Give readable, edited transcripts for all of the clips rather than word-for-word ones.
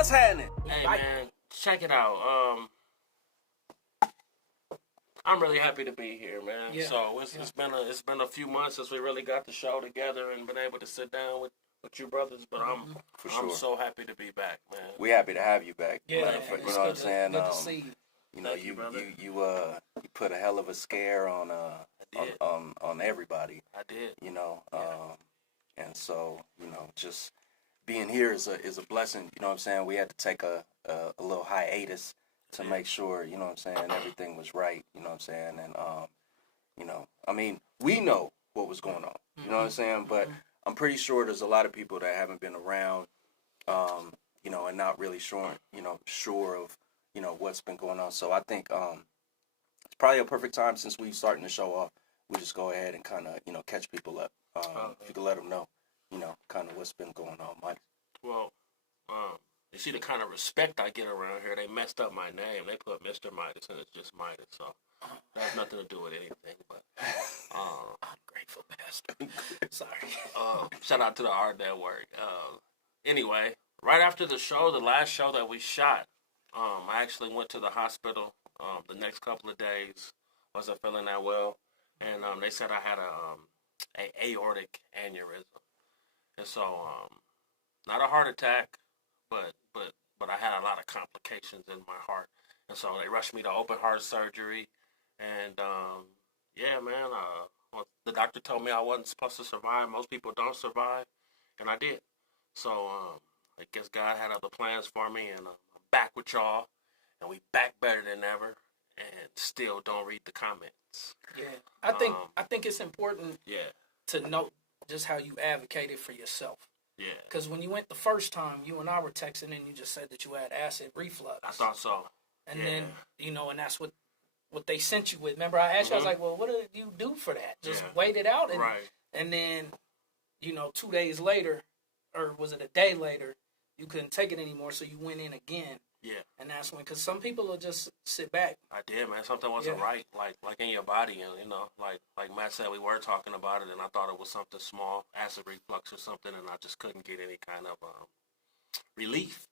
what's happening? Hey man, check it out. I'm really happy to be here, man. Yeah. So it's been a few months since we really got the show together and been able to sit down with you brothers. But I'm so happy to be back, man. We happy to have you back. Yeah, man. You know what I'm saying? Good to see you. You know, Thank you, brother. you put a hell of a scare on on everybody. I did. You know, and so just being here is a blessing. You know what I'm saying? We had to take a little hiatus to make sure, you know what I'm saying, everything was right. You know what I'm saying? And I mean, we know what was going on. You know what I'm saying? But I'm pretty sure there's a lot of people that haven't been around, and not really sure of what's been going on. So I think it's probably a perfect time, since we're starting the show off, we just go ahead and kind of catch people up. If you could let them know, kind of what's been going on, Mike. Well, you see the kind of respect I get around here. They messed up my name. They put Mr. Midas and it's just Midas. So that has nothing to do with anything. But Ungrateful bastard. Sorry. Shout out to the Art Network. Anyway, right after the show, the last show that we shot, I actually went to the hospital the next couple of days. Wasn't feeling that well. And they said I had a aortic aneurysm. And so, not a heart attack, but I had a lot of complications in my heart. And so they rushed me to open heart surgery. And, yeah, man, the doctor told me I wasn't supposed to survive. Most people don't survive. And I did. So, I guess God had other plans for me. And I'm back with y'all. And we back better than ever. And still don't read the comments. Yeah. I think it's important to note just how you advocated for yourself. Yeah. Because when you went the first time, you and I were texting and you just said that you had acid reflux. I thought so. And then, and that's what they sent you with. Remember, I asked you, I was like, well, what did you do for that? Just wait it out. And, right. And then, 2 days later, or was it a day later, you couldn't take it anymore, so you went in again. Yeah. And that's when, because some people will just sit back. I did, man. Something wasn't right, like in your body, and like Matt said, we were talking about it, and I thought it was something small, acid reflux or something, and I just couldn't get any kind of relief.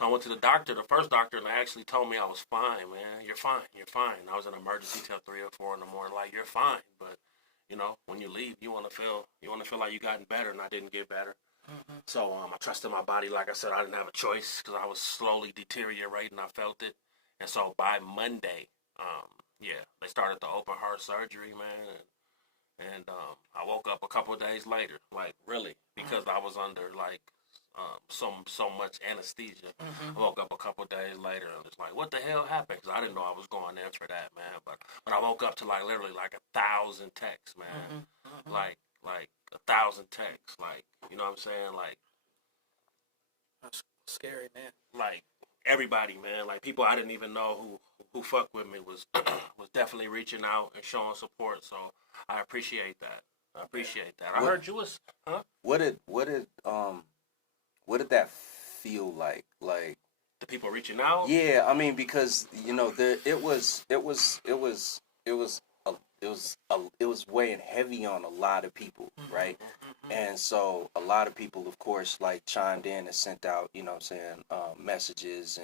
So I went to the doctor, the first doctor, and they actually told me I was fine, man. You're fine. I was in emergency till 3 or 4 in the morning. Like, you're fine, but when you leave, you want to feel like you gotten better, and I didn't get better. Mm-hmm. So I trusted my body. Like I said, I didn't have a choice because I was slowly deteriorating. I felt it. And so by Monday, they started the open heart surgery, man. And I woke up a couple of days later, like really, because I was under like so much anesthesia. Mm-hmm. I woke up a couple of days later and was like, what the hell happened? Because I didn't know I was going in for that, man. But I woke up to like literally like 1,000 texts, man. Mm-hmm. Like 1,000 texts, like, you know what I'm saying? Like, that's scary, man. Like, everybody, man. Like, people I didn't even know who fucked with me was definitely reaching out and showing support. So I appreciate that. I heard you was, huh? What did that feel like? Like the people reaching out? Yeah, I mean, because it was weighing heavy on a lot of people, right? Mm-hmm. And so a lot of people, of course, like chimed in and sent out, messages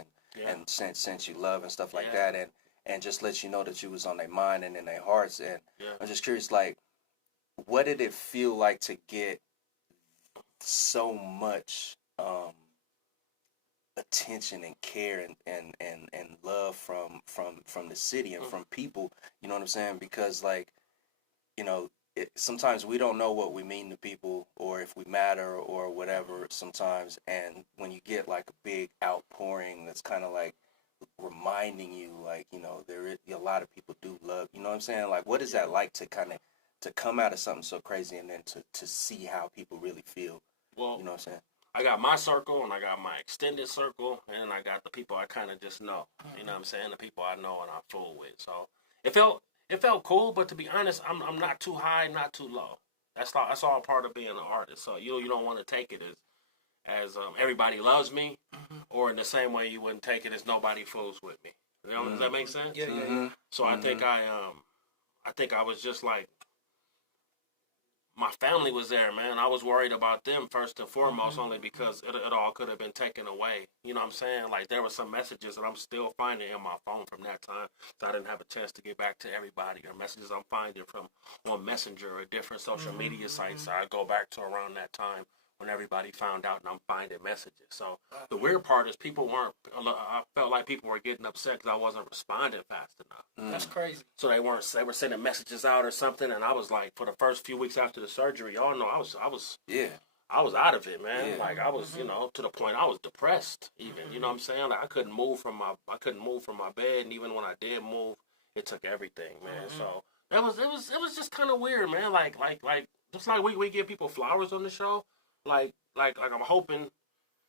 and sent you love and stuff like that, and just let you know that you was on their mind and in their hearts. And I'm just curious, like, what did it feel like to get so much attention and care and love from the city and from people, you know what I'm saying? Because like, sometimes we don't know what we mean to people or if we matter or whatever sometimes, and when you get like a big outpouring that's kind of like reminding you, like, there is a lot of people do love, you know what I'm saying? Like, what is that like to kind of to come out of something so crazy and then to see how people really feel? Well, you know what I'm saying? I got my circle and I got my extended circle, and I got the people I kind of just know. You know what I'm saying? The people I know and I fool with. So it felt cool, but to be honest, I'm not too high, not too low. That's all part of being an artist. So you don't want to take it as everybody loves me, or in the same way you wouldn't take it as nobody fools with me. You know, does that make sense? Yeah. So I think I was just like, my family was there, man. I was worried about them first and foremost, only because it all could have been taken away. You know what I'm saying? Like, there were some messages that I'm still finding in my phone from that time, so I didn't have a chance to get back to everybody, or messages I'm finding from on Messenger or different social media sites. So I go back to around that time when everybody found out, and I'm finding messages. So the weird part is I felt like people were getting upset because I wasn't responding fast enough. That's crazy. So they were sending messages out or something, and I was like, for the first few weeks after the surgery, y'all know I was out of it, man. Yeah. Like, I was, you know, to the point I was depressed even. You know what I'm saying? Like, I couldn't move from my bed, and even when I did move, it took everything, man. So it was just kind of weird, man. Like just like we give people flowers on the show, like I'm hoping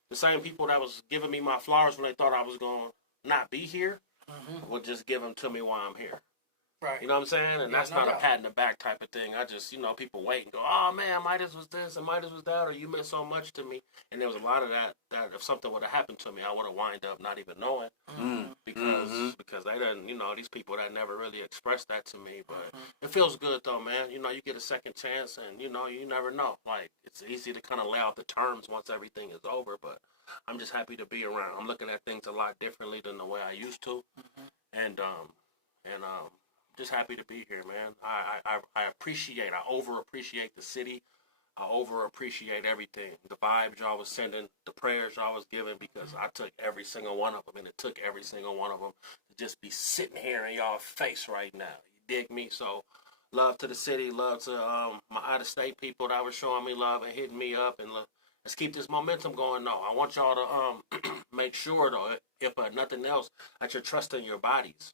the same people that was giving me my flowers when they thought I was going to not be here will just give them to me while I'm here. Right. You know what I'm saying? And Yeah, that's no not a doubt. pat in the back type of thing. I just, you know, people wait and go, oh, man, Midas was this and Midas was that, or you meant so much to me. And there was a lot of that if something would have happened to me, I would have wind up not even knowing because they didn't, you know, these people that never really expressed that to me. But it feels good, though, man. You know, you get a second chance and, you know, you never know. Like, it's easy to kind of lay out the terms once everything is over, but I'm just happy to be around. I'm looking at things a lot differently than the way I used to. And just happy to be here, man. I over appreciate the city. I over appreciate everything. The vibes y'all was sending, the prayers y'all was giving, because I took every single one of them, and it took every single one of them to just be sitting here in y'all face right now. You dig me? So love to the city, love to my out-of-state people that were showing me love and hitting me up, and let's keep this momentum going. No, I want y'all to make sure, though, if nothing else, that you're trusting your bodies.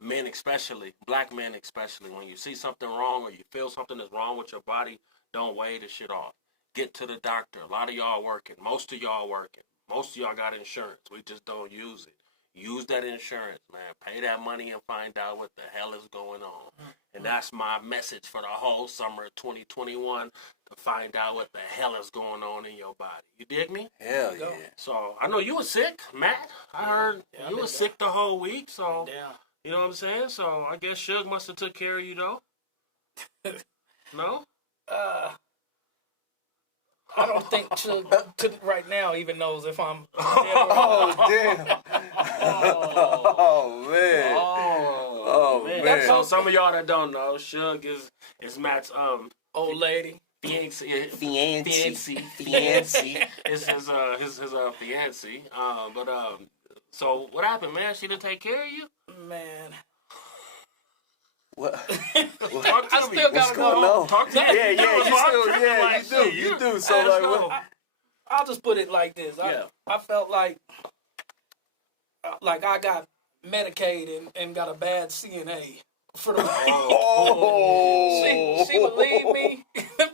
Men especially, black men especially, when you see something wrong or you feel something is wrong with your body, don't weigh the shit off. Get to the doctor. A lot of y'all working. Most of y'all working. Most of y'all got insurance. We just don't use it. Use that insurance, man. Pay that money and find out what the hell is going on. And that's my message for the whole summer of 2021, to find out what the hell is going on in your body. You dig me? Hell yeah. So I know you were sick, Matt. I heard Yeah, you I've were sick the whole week. So Down. you know what I'm saying? So I guess Suge must have took care of you, though. No? I don't think Chug right now even knows if I'm dead or Oh damn! Oh man! Oh man! man. So some of y'all that don't know, Suge is Matt's old lady. fiance. Fiancé. Is his fiancé. So what happened, man? She didn't take care of you? Man. What? Talk to I me. still What's gotta going go. on? Talk to me. Yeah, I'm tripping, you like, do. shit, So like, what? I'll just put it like this. Yeah. I felt like I got Medicaid and got a bad CNA for the Oh! she would leave me.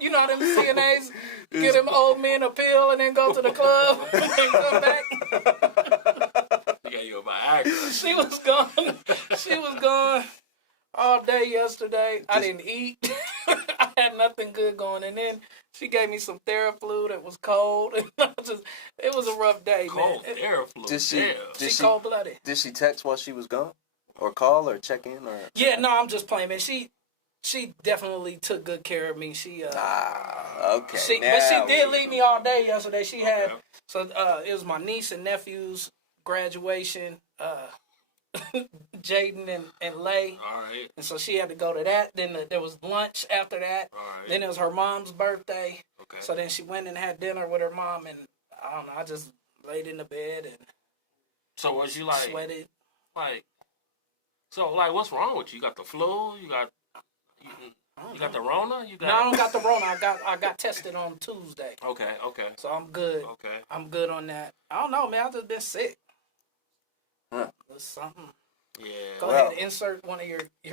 You know how them CNAs get them old men a pill and then go to the club and come back. Yeah, you a Viagra. She was gone. She was gone all day yesterday. I didn't eat. I had nothing good going. And then she gave me some Theraflu that was cold. And it was a rough day, Cold man. Theraflu. Did she? Damn. Did She she? cold-blooded. Did she text while she was gone, or call, or check in, or? Yeah, no, I'm just playing, man. She definitely took good care of me. She Okay. but she now did we- leave me all day yesterday. She had Okay. so it was my niece and nephew's graduation. Jaden and Lay, All right. and so she had to go to that. Then there was lunch after that. All right. Then it was her mom's birthday. Okay. So then she went and had dinner with her mom, and I don't know. I just laid in the bed and So was you like, sweated. what's wrong with you? You got the flu? You got the Rona? You got? No, I don't got the Rona. I got tested on Tuesday, Okay. so I'm good. Okay. I'm good on that. I don't know, man. I've just been sick. Huh. It's something. Yeah. Go Well- ahead, insert one of your I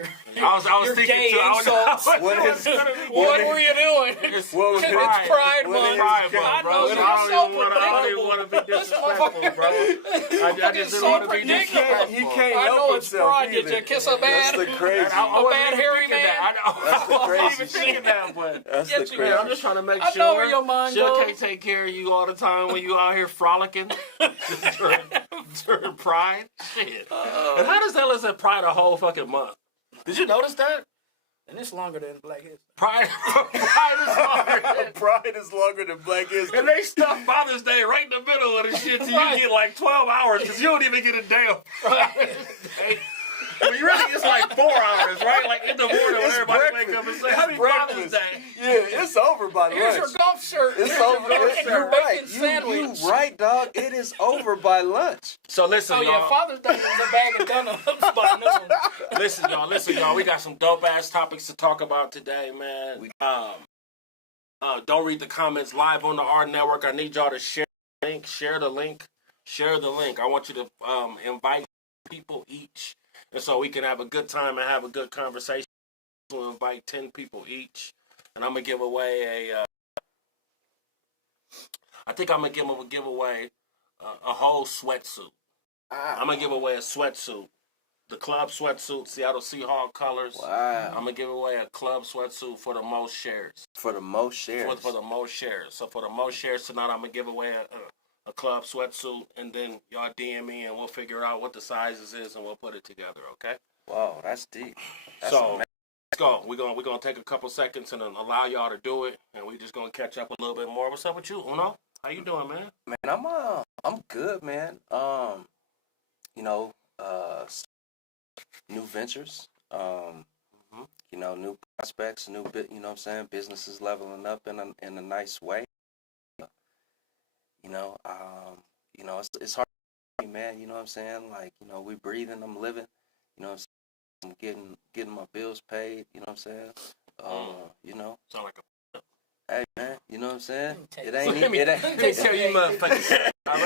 was your thinking gay too. insults. What were you doing? It's What was It's it? Pride What Month. is Pride it? Month, bro. I know, So you're I so don't even want to be predictable. disrespectful, bro. I just didn't want to be disrespectful. He can't I help know it's himself pride. Did either. you kiss a bad? That's the crazy. I A wasn't bad even hairy thinking man? that. That's the I wasn't crazy even shit. thinking that, but That's Yes, the you crazy. can. I'm just trying to make I sure. know where your mind She'll goes. can't take care of you all the time when you out here frolicking during Pride. Shit. And how does hell is it Pride a whole fucking month? Did you notice that? And it's longer than Black History. Pride is longer. Pride is longer than Black History. And they stuff Father's Day right in the middle of the shit, so you get like 12 hours because you don't even get a damn Father's Day. I mean, really, it's like 4 hours, right? Like in the morning when It's everybody breakfast. wake up and say It's Happy Father's breakfast. Day. Yeah, it's over by Here's lunch. your golf shirt. It's Here's over. your golf You're shirt. right. Bacon sandwich. You right, dog. It is over by lunch. So listen, Oh, y'all. yeah, Father's Day is a bag of donuts by noon. Listen, y'all. We got some dope ass topics to talk about today, man. Don't read the comments live on the Art Network. I need y'all to share the link. Share the link. Share the link. I want you to invite people each, and so we can have a good time and have a good conversation. We'll invite 10 people each, and I'm gonna give away I think I'm gonna give away a whole sweatsuit. I'm gonna give away a sweatsuit. The club sweatsuit, Seattle Seahawks colors. Wow. I'm gonna give away a club sweatsuit for the most shares. For the most shares. For the most shares. So for the most shares tonight, I'm gonna give away a club sweatsuit, and then y'all DM me, and we'll figure out what the sizes is, and we'll put it together. Okay? Wow, that's deep. That's So amazing. let's go. We're gonna take a couple seconds and allow y'all to do it, and we're just gonna catch up a little bit more. What's up with you, Uno? How you doing, man? Man, I'm good, man. You know, new ventures. You know, new prospects, new bit. You know what I'm saying? Businesses leveling up in a nice way. You know, it's hard for me, man. You know what I'm saying? Like, you know, we breathing, I'm living. You know what I'm saying? I'm getting my bills paid. You know what I'm saying? You know. Sound like a Hey, man. You know what I'm saying? It Let ain't. me tell you, motherfuckers. I'm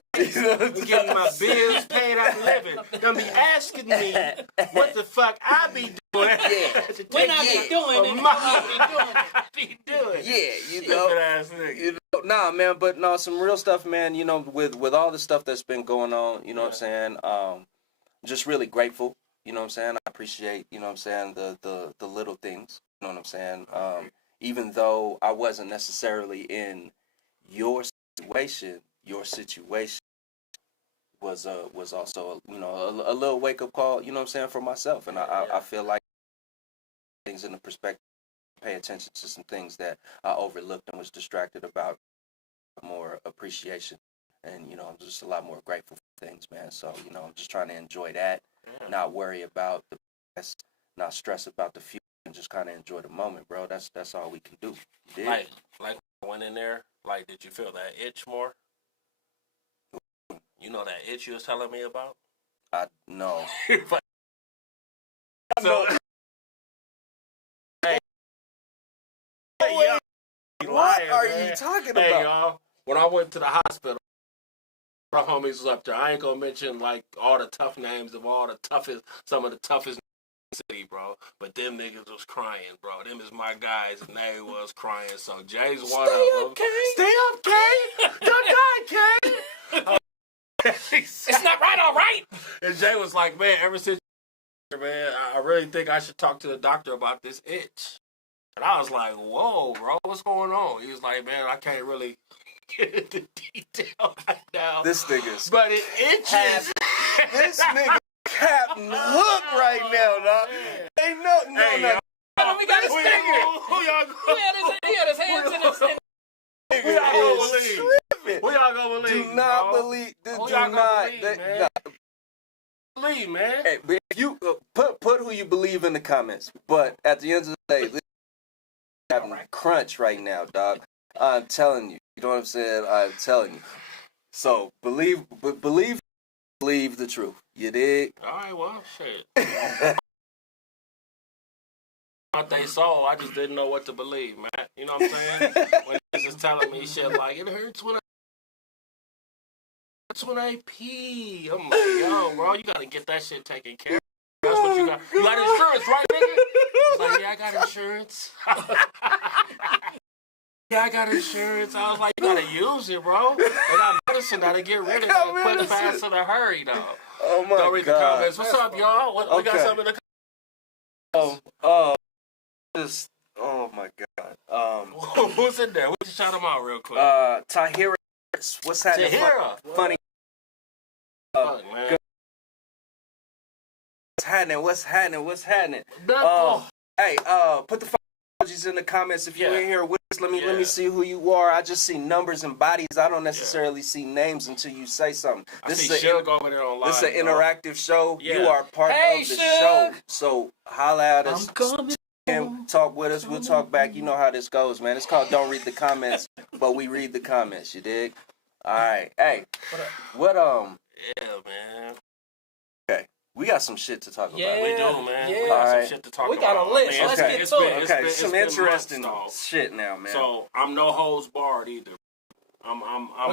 getting my bills paid. I'm living. Gonna be asking me what the fuck I be doing. Yeah. When I be doing it, I be doing. Yeah, you Stupid know. ass nigga. You know, nah, man, but no, some real stuff, man. You know, with all the stuff that's been going on, you know what I'm saying. Just really grateful. You know what I'm saying. I appreciate, you know what I'm saying, the little things. You know what I'm saying. Even though I wasn't necessarily in your situation was also you know a little wake up call. You know what I'm saying, for myself, and I feel like things in the perspective. Pay attention to some things that I overlooked and was distracted about. More appreciation, and you know, I'm just a lot more grateful for things, man. So you know, I'm just trying to enjoy that, not worry about the past, not stress about the future, and just kind of enjoy the moment, bro. That's all we can do. Like when I went in there, like, did you feel that itch more? You know that itch you was telling me about? I know. So, What are you talking about? Hey, y'all. When I went to the hospital, my homies was up there. I ain't gonna mention like all the tough names of some of the toughest in the city, bro. But them niggas was crying, bro. Them is my guys, and they was crying. So Jay's one of them. Stay up, Kane. Good guy, Kane. It's not right, all right. And Jay was like, man, ever since, man, I really think I should talk to the doctor about this itch. And I was like, whoa, bro, what's going on? He was like, man, I can't really get into detail right now. This nigga's But it itches. this nigga Captain Hook right now, dog. Ain't no. Hey, We got his who finger. who y'all He had his hands in his hand. Who y'all gonna believe? Tripping. Who y'all gonna believe? Do not bro? believe. Do Who y'all gonna not. believe, man? Believe, man. Hey, but if you put who you believe in the comments. But at the end of the day, this having a crunch right now, dog. I'm telling you. You know what I'm saying? I'm telling you. So believe the truth. You dig? All right, well, shit. What they saw, I just didn't know what to believe, man. You know what I'm saying? When he's just telling me shit like, it hurts when I pee. I'm like, yo, bro, you gotta get that shit taken care of. That's what you got. You got insurance, right, nigga? He's like, yeah, I got insurance. Yeah, I got insurance. I was like, you gotta use it, bro. They got medicine that'll get rid of it quick, fast, in a hurry, though. Oh my Don't read the God. comments. What's up, y'all? We got something in the Just oh my God. Who's in there? We just shout them out real quick. Tahira, what's happening? Tahira. Funny. Fuck, man. What's happening? What's happening? Nothing. Hey, put the emojis in the comments if you're Yeah. in here with us. Let me Yeah. see who you are. I just see numbers and bodies. I don't necessarily see names until you say something. I This see is Suge over there on live. this is an bro. interactive show. Yeah. You are part Hey, of the Suge. show. So holla at us. I'm coming. And talk with us. We'll talk back. You know how this goes, man. It's called Don't Read the Comments, but we read the comments. You dig? All right. Hey, what Yeah, man. Okay, we got some shit to talk about. Yeah. We do, man. Yeah. We got Alright. some shit to talk We about. got a list. Man, Let's Okay. get to it. Okay, some been interesting months, shit now, man. So I'm no holds barred either. I'm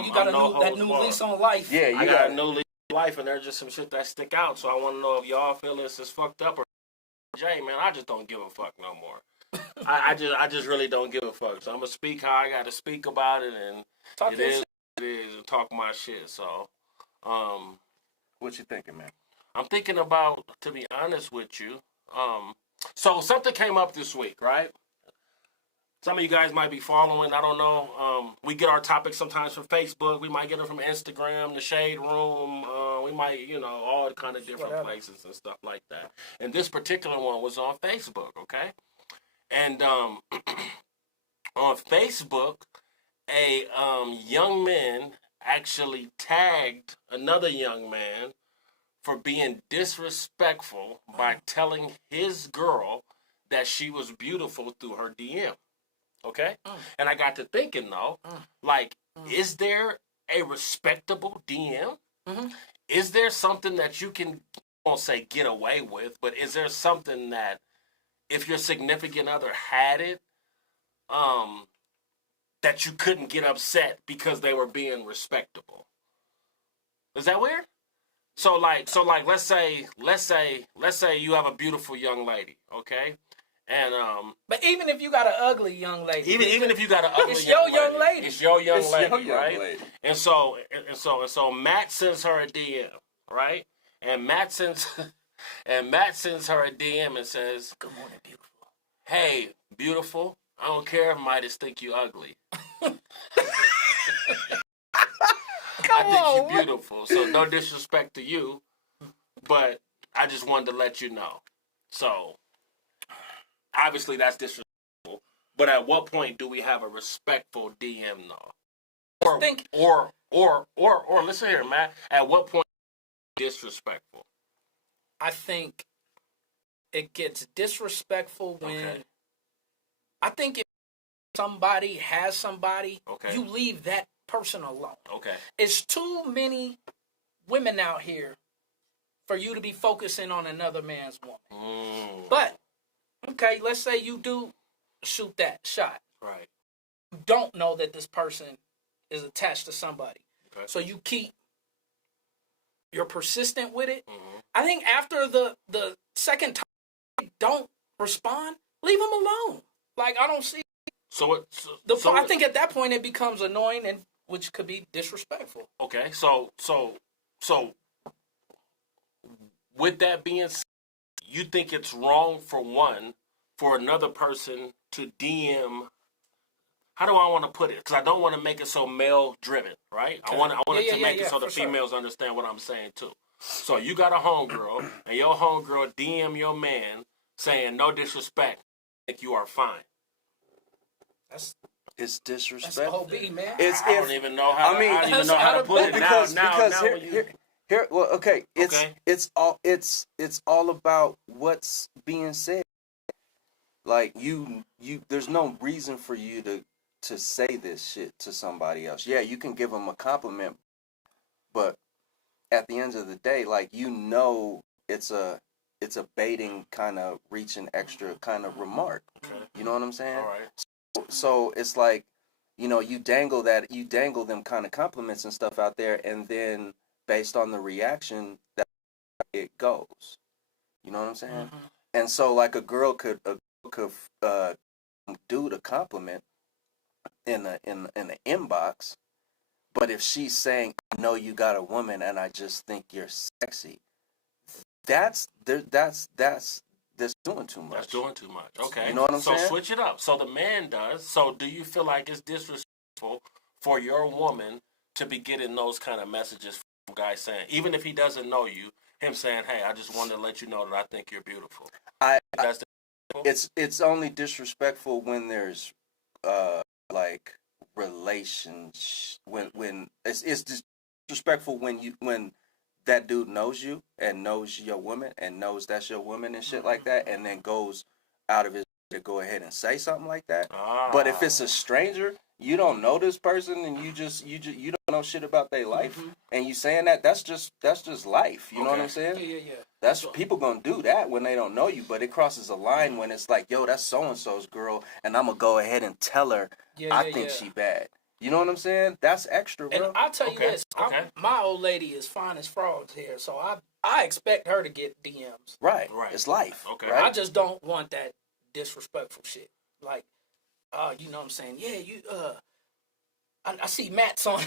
you got I'm no that holds new barred. lease on life. Yeah, you I got got a new lease on life, and there's just some shit that stick out. So I want to know if y'all feel this is fucked up or Jay, man. I just don't give a fuck no more. I just really don't give a fuck. So I'm gonna speak how I got to speak about it, and Talk it your is shit. what it is, and talk my shit. So, What you thinking, man? I'm thinking about, to be honest with you, so something came up this week, right? Some of you guys might be following. I don't know. We get our topics sometimes from Facebook. We might get them from Instagram, the Shade Room. We might, all kind of different Whatever. places and stuff like that. And this particular one was on Facebook, okay? And on Facebook, a young man actually tagged another young man for being disrespectful by telling his girl that she was beautiful through her DM. Okay? And I got to thinking, though, is there a respectable DM? Mhm. Is there something that you can, I won't say get away with, but is there something that if your significant other had it, that you couldn't get upset because they were being respectable? Is that weird? So let's say you have a beautiful young lady, okay? And But even if you got an ugly young lady, even if you got an ugly It's your young lady. it's your young It's lady, your young right? lady. And so Matt sends her a DM, right? And Matt sends her a DM and says, good morning, beautiful. "Hey, beautiful, I don't care if Midas think you ugly. I think you beautiful. So no disrespect to you, but I just wanted to let you know." So obviously that's disrespectful. But at what point do we have a respectful DM though? Or listen here, Matt. At what point disrespectful? I think it gets disrespectful when Okay. I think if somebody has somebody, Okay. you leave that person alone. Okay. It's too many women out here for you to be focusing on another man's woman. But okay, let's say you do shoot that shot. Right. You don't know that this person is attached to somebody. Okay. So you're persistent with it. Mm-hmm. I think after the second time they don't respond, leave them alone. Like, I don't see I think at that point it becomes annoying, and which could be disrespectful. Okay, so with that being said, you think it's wrong for another person to DM? How do I want to put it? Because I don't want to make it so male driven, right? Okay. I want it to make it so the for sure. females understand what I'm saying too. So you got a homegirl, and your homegirl DM your man saying no disrespect, I think you are fine. That's It's the disrespectful. whole B, man. It's I don't even know how. I mean, I don't even know how to put it. because Now here, when you- here, well, okay, Okay. it's all about what's being said. Like you, there's no reason for you to say this shit to somebody else. Yeah, you can give them a compliment, but at the end of the day, like, it's a baiting kind of reaching extra kind of remark. Okay. You know what I'm saying? All right. So it's like, you dangle them kind of compliments and stuff out there, and then based on the reaction that it goes. You know what I'm saying? Mhm. And so like a girl could do the compliment in the inbox, but if she's saying, "I know you got a woman and I just think you're sexy," that's doing too much. That's doing too much. Okay. You know what I'm saying? So switch it up. So the man does. So do you feel like it's disrespectful for your woman to be getting those kind of messages from guys saying, even if he doesn't know you, him saying, "Hey, I just wanted to let you know that I think you're beautiful." I That's It's only disrespectful when there's like relations when it's disrespectful when that dude knows you and knows your woman and knows that's your woman and shit like that, and then goes out of his way to go ahead and say something like that. But if it's a stranger, you don't know this person and you don't know shit about their life, and you saying that's just life. You know what I'm saying? Yeah. That's people gonna do that when they don't know you, but it crosses a line when it's like, yo, that's so and so's girl, and I'm gonna go ahead and tell her I think she bad. You know what I'm saying? That's extra, bro. And I'll tell you this: my old lady is fine as frogs here, so I expect her to get DMs. Right. It's life. Okay. Right? I just don't want that disrespectful shit. Like, you know what I'm saying? Yeah, you. I see Matt's on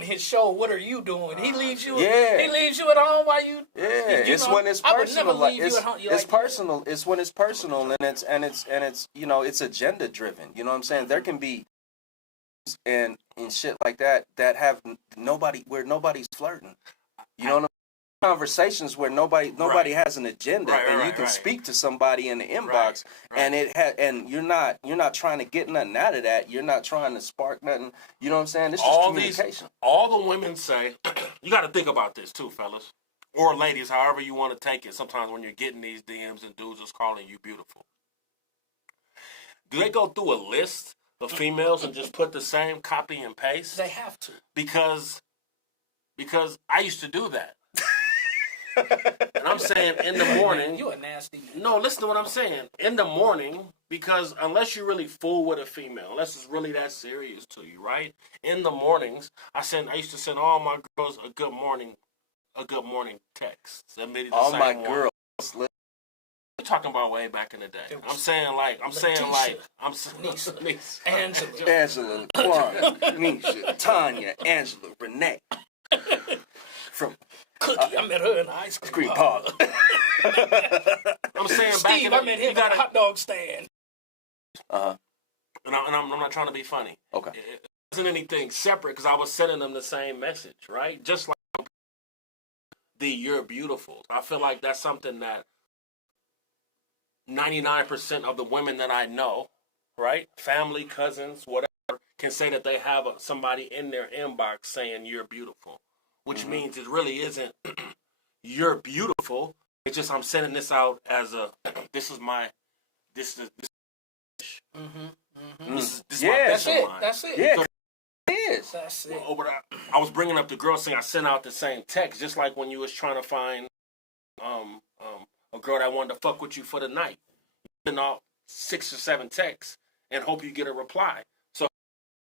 his show. What are you doing? He leaves you. Yeah. He leaves you at home while you. Yeah. You It's know, when it's I would personal. never leave you at home. It's personal. It's when it's personal and it's you know, it's agenda driven. You know what I'm saying? There can be and shit like that have where nobody's flirting. You know what I'm saying? Conversations where nobody has an agenda, and you can speak to somebody in the inbox, and and you're not trying to get nothing out of that. You're not trying to spark nothing. You know what I'm saying? It's just communication. All the women say, you got to think about this too, fellas, or ladies, however you want to take it. Sometimes when you're getting these DMs and dudes is calling you beautiful, do they go through a list of females and just put the same copy and paste? They have to, because I used to do that. And I'm saying in the morning. You a nasty man. No, listen to what I'm saying. In the morning, because unless you really fool with a female, unless it's really that serious to you, right? In the mornings, I used to send all my girls a good morning text. All my girls. We're talking about way back in the day. I'm saying Angela, Quan, Nisha, Tanya, Angela, Renee. From Cookie, I met her in the ice cream parlor. I'm saying Steve, I met him at a hot dog stand. And I'm not trying to be funny. Okay. It wasn't anything separate because I was sending them the same message, right? Just like you're beautiful. I feel like that's something that 99% of the women that I know, right? Family, cousins, whatever, can say that they have somebody in their inbox saying you're beautiful. Which means it really isn't you're beautiful. It's just I'm sending this out as this is this is my That's it. That's it. Yeah, it is. That's it. I was bringing up the girl saying I sent out the same text, just like when you was trying to find a girl that wanted to fuck with you for the night. You send out 6 or 7 texts and hope you get a reply. So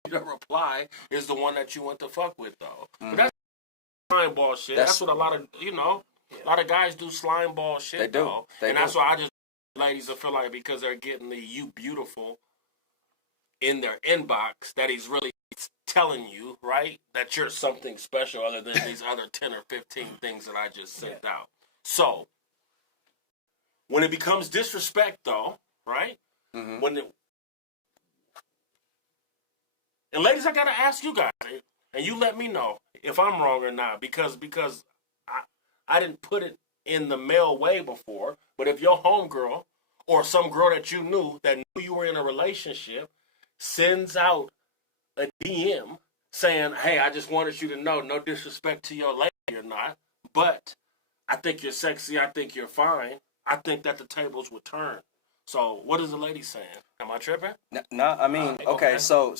the reply is the one that you want to fuck with, though. But that's slime ball shit. That's what a lot of guys do, slime ball shit. They do. Though. That's why I just ladies that feel like because they're getting the "you beautiful" in their inbox, that he's really telling you, right, that you're something special other than these other 10 or 15 things that I just sent out. So when it becomes disrespect, though, right? And ladies, I gotta ask you guys. And you let me know if I'm wrong or not, because I didn't put it in the male way before. But if your homegirl or some girl that you knew you were in a relationship sends out a DM saying, "Hey, I just wanted you to know, no disrespect to your lady or not, but I think you're sexy. I think you're fine. I think that the tables would turn." So what is the lady saying? Am I tripping? No, I mean, okay. So.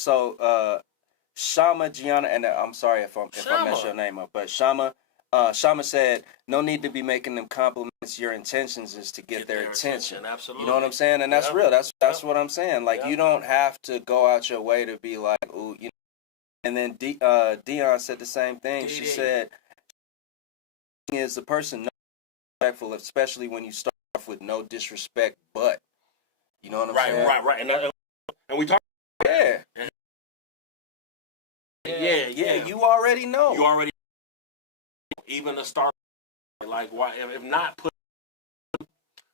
Shama Gianna, and I'm sorry if I mess your name up, but Shama said, no need to be making them compliments. Your intentions is to get their attention. Absolutely. You know what I'm saying? And that's real. That's what I'm saying. Like, you don't have to go out your way to be like, ooh, you know. And then Dion said the same thing. She said, is the person disrespectful, especially when you start off with no disrespect, but. You know what I'm saying? Right. And we talk. Yeah. Yeah, you already know. You already even the start. Like, why? If not,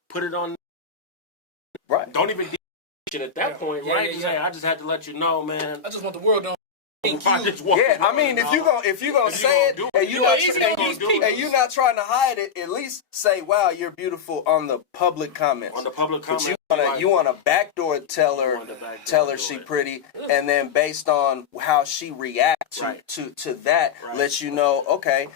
put it on. Right. Don't even shit at that point, right? Hey, I just had to let you know, man. I just want the world to know I just walk Yeah, I on, mean, if you gonna say it, and you not trying to hide it, at least say, "Wow, you're beautiful" on the public comments. On the public But comments, you want to backdoor tell her she pretty, and then based on how she reacts to that, let you know, okay.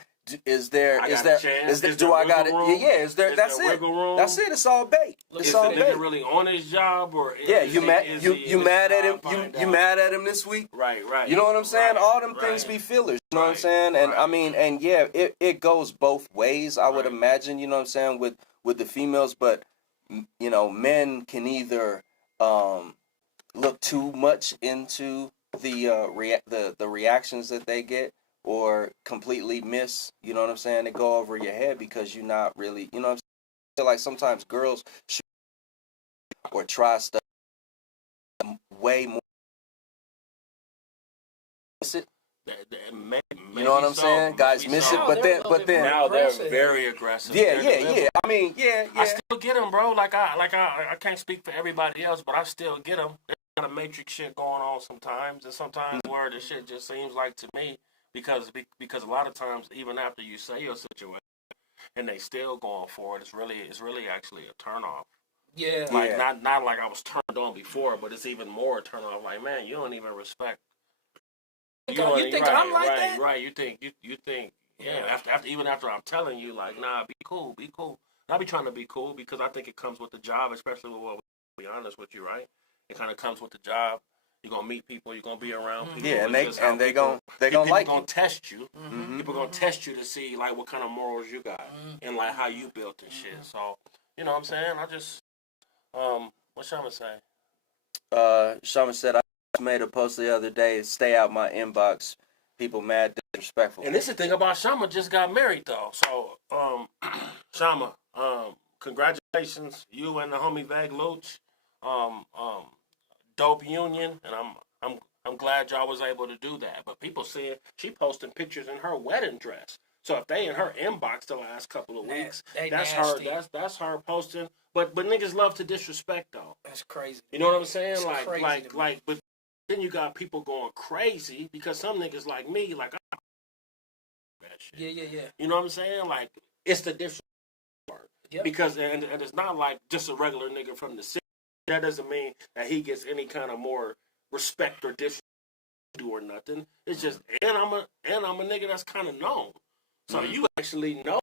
Is there do I got it? Yeah, is there? That's it. That's it. It's all bait. It's all bait. Really on his job, or you mad at him? You mad at him this week? Right. You know what I'm saying? All them things be fillers. You know what I'm saying? And I mean, and yeah, it goes both ways. I would imagine. You know what I'm saying with the females, but you know, men can either look too much into the reactions that they get, or completely miss, you know what I'm saying, to go over your head because you're not really, you know what I'm saying? I feel like sometimes girls should or try stuff way more. Miss it. You know what I'm saying? Guys miss it, but then now they're very aggressive. Yeah. I mean, yeah. I still get them, bro. I can't speak for everybody else, but I still get them. There's kind of matrix shit going on sometimes, and sometimes where the shit just seems like to me. Because a lot of times, even after you say your situation, and they still going for it, it's really actually a turnoff. Yeah. Like not like I was turned on before, but it's even more a turn off. Like, man, you don't even respect. You think I'm like that? Right. You think yeah. After I'm telling you, like, nah, be cool. And I be trying to be cool because I think it comes with the job, especially with what. To be honest with you, right? It kind of comes with the job. You're gonna meet people. You're gonna be around people. Yeah, and they gonna like you. People gonna test you. Mm-hmm. People gonna test you to see like what kind of morals you got and like how you built and shit. So you know what I'm saying. I just what Shama say? Shama said I made a post the other day. Stay out my inbox. People mad disrespectful. And this is the thing about Shama just got married though. So Shama, congratulations, you and the homie Vag Loach. Dope union, and I'm glad y'all was able to do that. But people saying she posting pictures in her wedding dress. So if they in her inbox the last couple of weeks, that's nasty. That's her posting. But niggas love to disrespect though. That's crazy. You know what I'm saying? It's like. But then you got people going crazy because some niggas like me, like that shit. Yeah. You know what I'm saying? Like it's the disrespect part. Yep. Because and it's not like just a regular nigga from the city. That doesn't mean that he gets any kind of more respect or disrespect or nothing. It's just, and I'm a nigga that's kind of known. So you actually know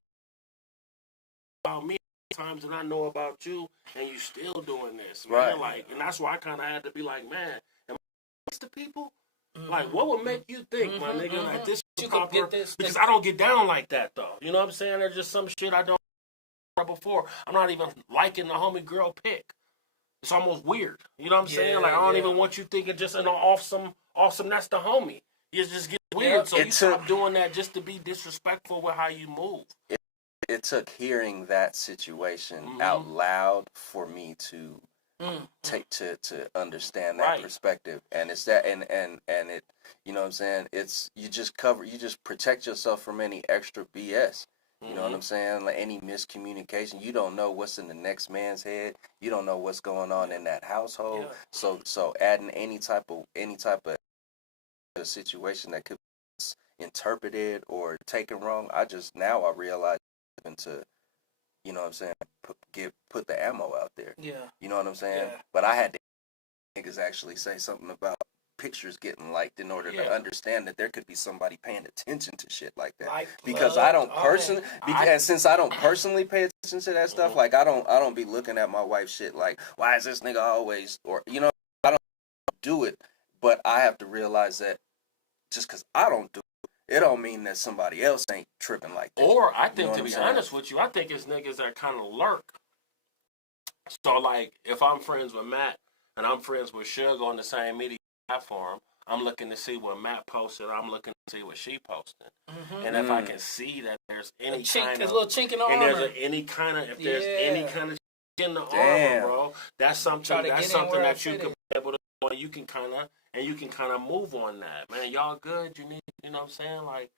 about me times than I know about you, and you still doing this, man. Right. Like, and that's why I kind of had to be like, man, am I to people? Like, what would make you think, my nigga, like this is proper? Because I don't get down like that, though. You know what I'm saying? There's just some shit I don't before. I'm not even liking the homie girl pic. It's almost weird. You know what I'm saying? Like, I don't even want you thinking just off some, that's the homie. You just get weird. So you stop doing that just to be disrespectful with how you move. It took hearing that situation out loud for me to take to understand that perspective. And it's that and it, you know what I'm saying? It's you just protect yourself from any extra BS. You know what I'm saying? Like any miscommunication, you don't know what's in the next man's head. You don't know what's going on in that household. Yeah. So adding any type of situation that could be interpreted or taken wrong, I realize to, you know what I'm saying, put the ammo out there. Yeah. You know what I'm saying? Yeah. But I had to niggas actually say something about pictures getting liked in order to understand that there could be somebody paying attention to shit like that. Because I don't personally, since I don't personally pay attention to that stuff, like I don't be looking at my wife's shit like, why is this nigga always, or you know, I don't do it. But I have to realize that just because I don't do it, it don't mean that somebody else ain't tripping like that. Or I think, to be honest with you, I think it's niggas that kind of lurk. So like, if I'm friends with Matt and I'm friends with Suge on the same media platform, I'm looking to see what Matt posted. I'm looking to see what she posted. And if I can see that there's any kind of little chink in the armor, and there's any kind of any kind of in the armor, bro, that's something that you could be able to do. And you can kind of move on that, man. Y'all good? You know what I'm saying? Like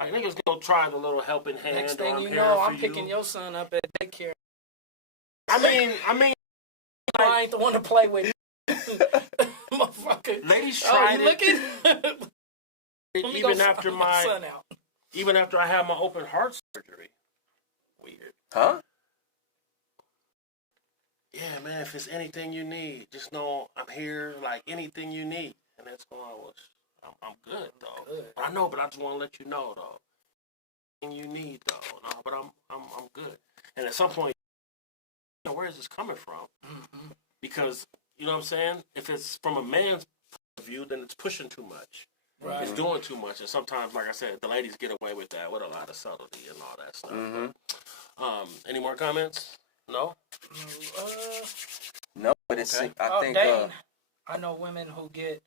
niggas go try the little helping hand. Next thing you know, I'm picking your son up at daycare. I mean, I ain't the one to play with. Motherfucker. Ladies tried it. Looking? Let me even go after find my son out. even after I had my open heart surgery. Weird. Huh? Yeah, man, if it's anything you need, just know I'm here, like anything you need. And that's why I'm good, though. Good. I know, but I just want to let you know, though. Anything you need, though. No, but I'm good. And at some point, you know, where is this coming from? Mm-hmm. Because, you know what I'm saying? If it's from a man's point of view, then it's pushing too much. Right. It's doing too much. And sometimes, like I said, the ladies get away with that with a lot of subtlety and all that stuff. Mm-hmm. Any more comments? No? No, but it's. Okay. I think. Dane, I know women who get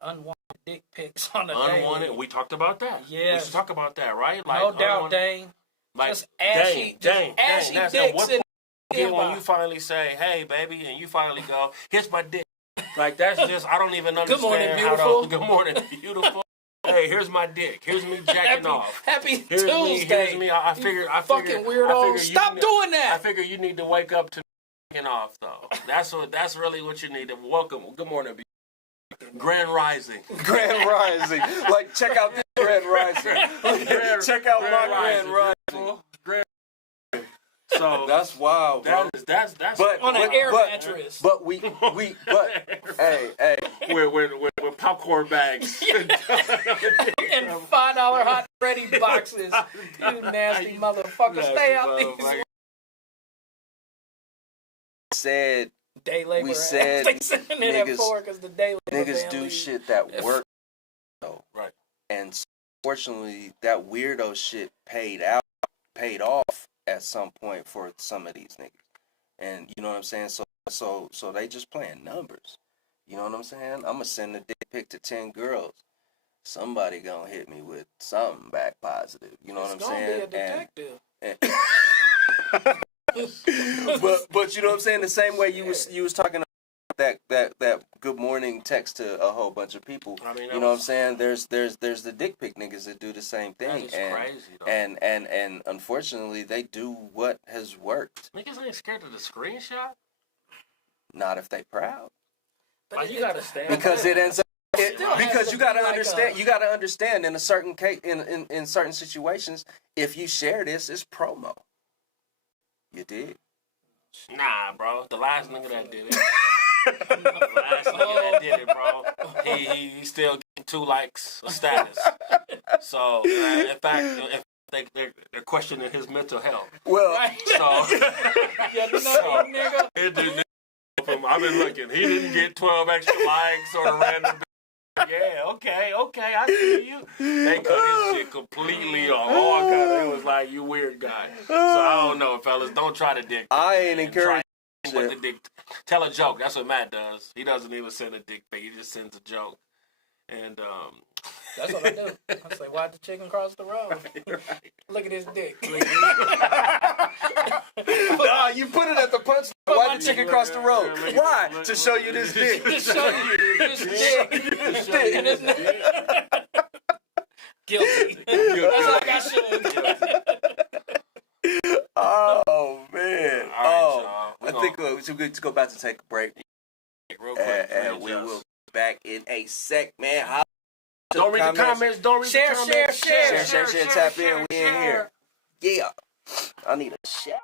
unwanted dick pics on a Unwanted. daily. We talked about that. Yes. We should talk about that, right? Like, No doubt, unwanted- Dane. Like, Just ashy That's dicks what in get the when inbox. you finally say, "Hey, baby," and you finally go, "Here's my dick." Like that's just I don't even understand. Good morning, how beautiful. Good morning, beautiful. Hey, here's my dick. Here's me jacking off. Happy Here's Tuesday. me. I figured. Fucking weirdo. Stop doing I that. figure you need to wake up to jacking off though. That's really what you need. To welcome. Good morning, beautiful. Grand Rising. Grand Rising. Like, check out this Grand Rising. Check out my Grand Rising. So That's wild, bro. that's But On an but- air but- mattress. But hey, with popcorn bags. And $5 hot ready boxes. You nasty motherfucker. Stay out these said day labor. We said they sending it at niggas- 4 because the day labor niggas van do leaves. shit that work though. Right. And fortunately that weirdo shit paid off at some point for some of these niggas. And you know what I'm saying? So they just playing numbers. You know what I'm saying? I'm gonna send a dick pic to 10 girls. Somebody gonna hit me with something back positive. You know what I'm saying? It's gonna be a detective. But you know what I'm saying? The same way you was talking about that good morning text to a whole bunch of people. I mean, you know what I'm saying? There's the dick pic niggas that do the same thing. That is crazy, though. And unfortunately they do what has worked. Niggas ain't scared of the screenshot. Not if they proud. Like, you gotta stand Because it ends up still has because to you gotta be like understand a- you gotta understand in a certain case in certain situations, if you share this, it's promo. You did. Nah, bro. The last nigga that did it. The last nigga that did it, bro. He still getting 2 likes of status. So in fact, they're questioning his mental health. Well, Right. So Yeah, you know, nigga. it didn't. I've been looking. He didn't get 12 extra likes or a random. Yeah, okay, I see you. They cut his shit completely off. All kind of, it was like, you weird guy. So I don't know, fellas. Don't try to dick. I ain't Try encouraging with the dick. Tell a joke. That's what Matt does. He doesn't even send a dick pic. He just sends a joke. And That's what I do. I say, why'd the chicken cross the road? Look at his dick. Nah, you put it at the punch. Why my the chicken cross the road? Why? To show you this dick. To show you his dick. This dick. And his Guilty. That's like I should. Oh man. All right, y'all. I think we're about to take a break, real quick. and we will be back in a sec, man. Don't read the comments. Don't read Share, the comments. share. Tap in. We in here. Yeah. I need a shot.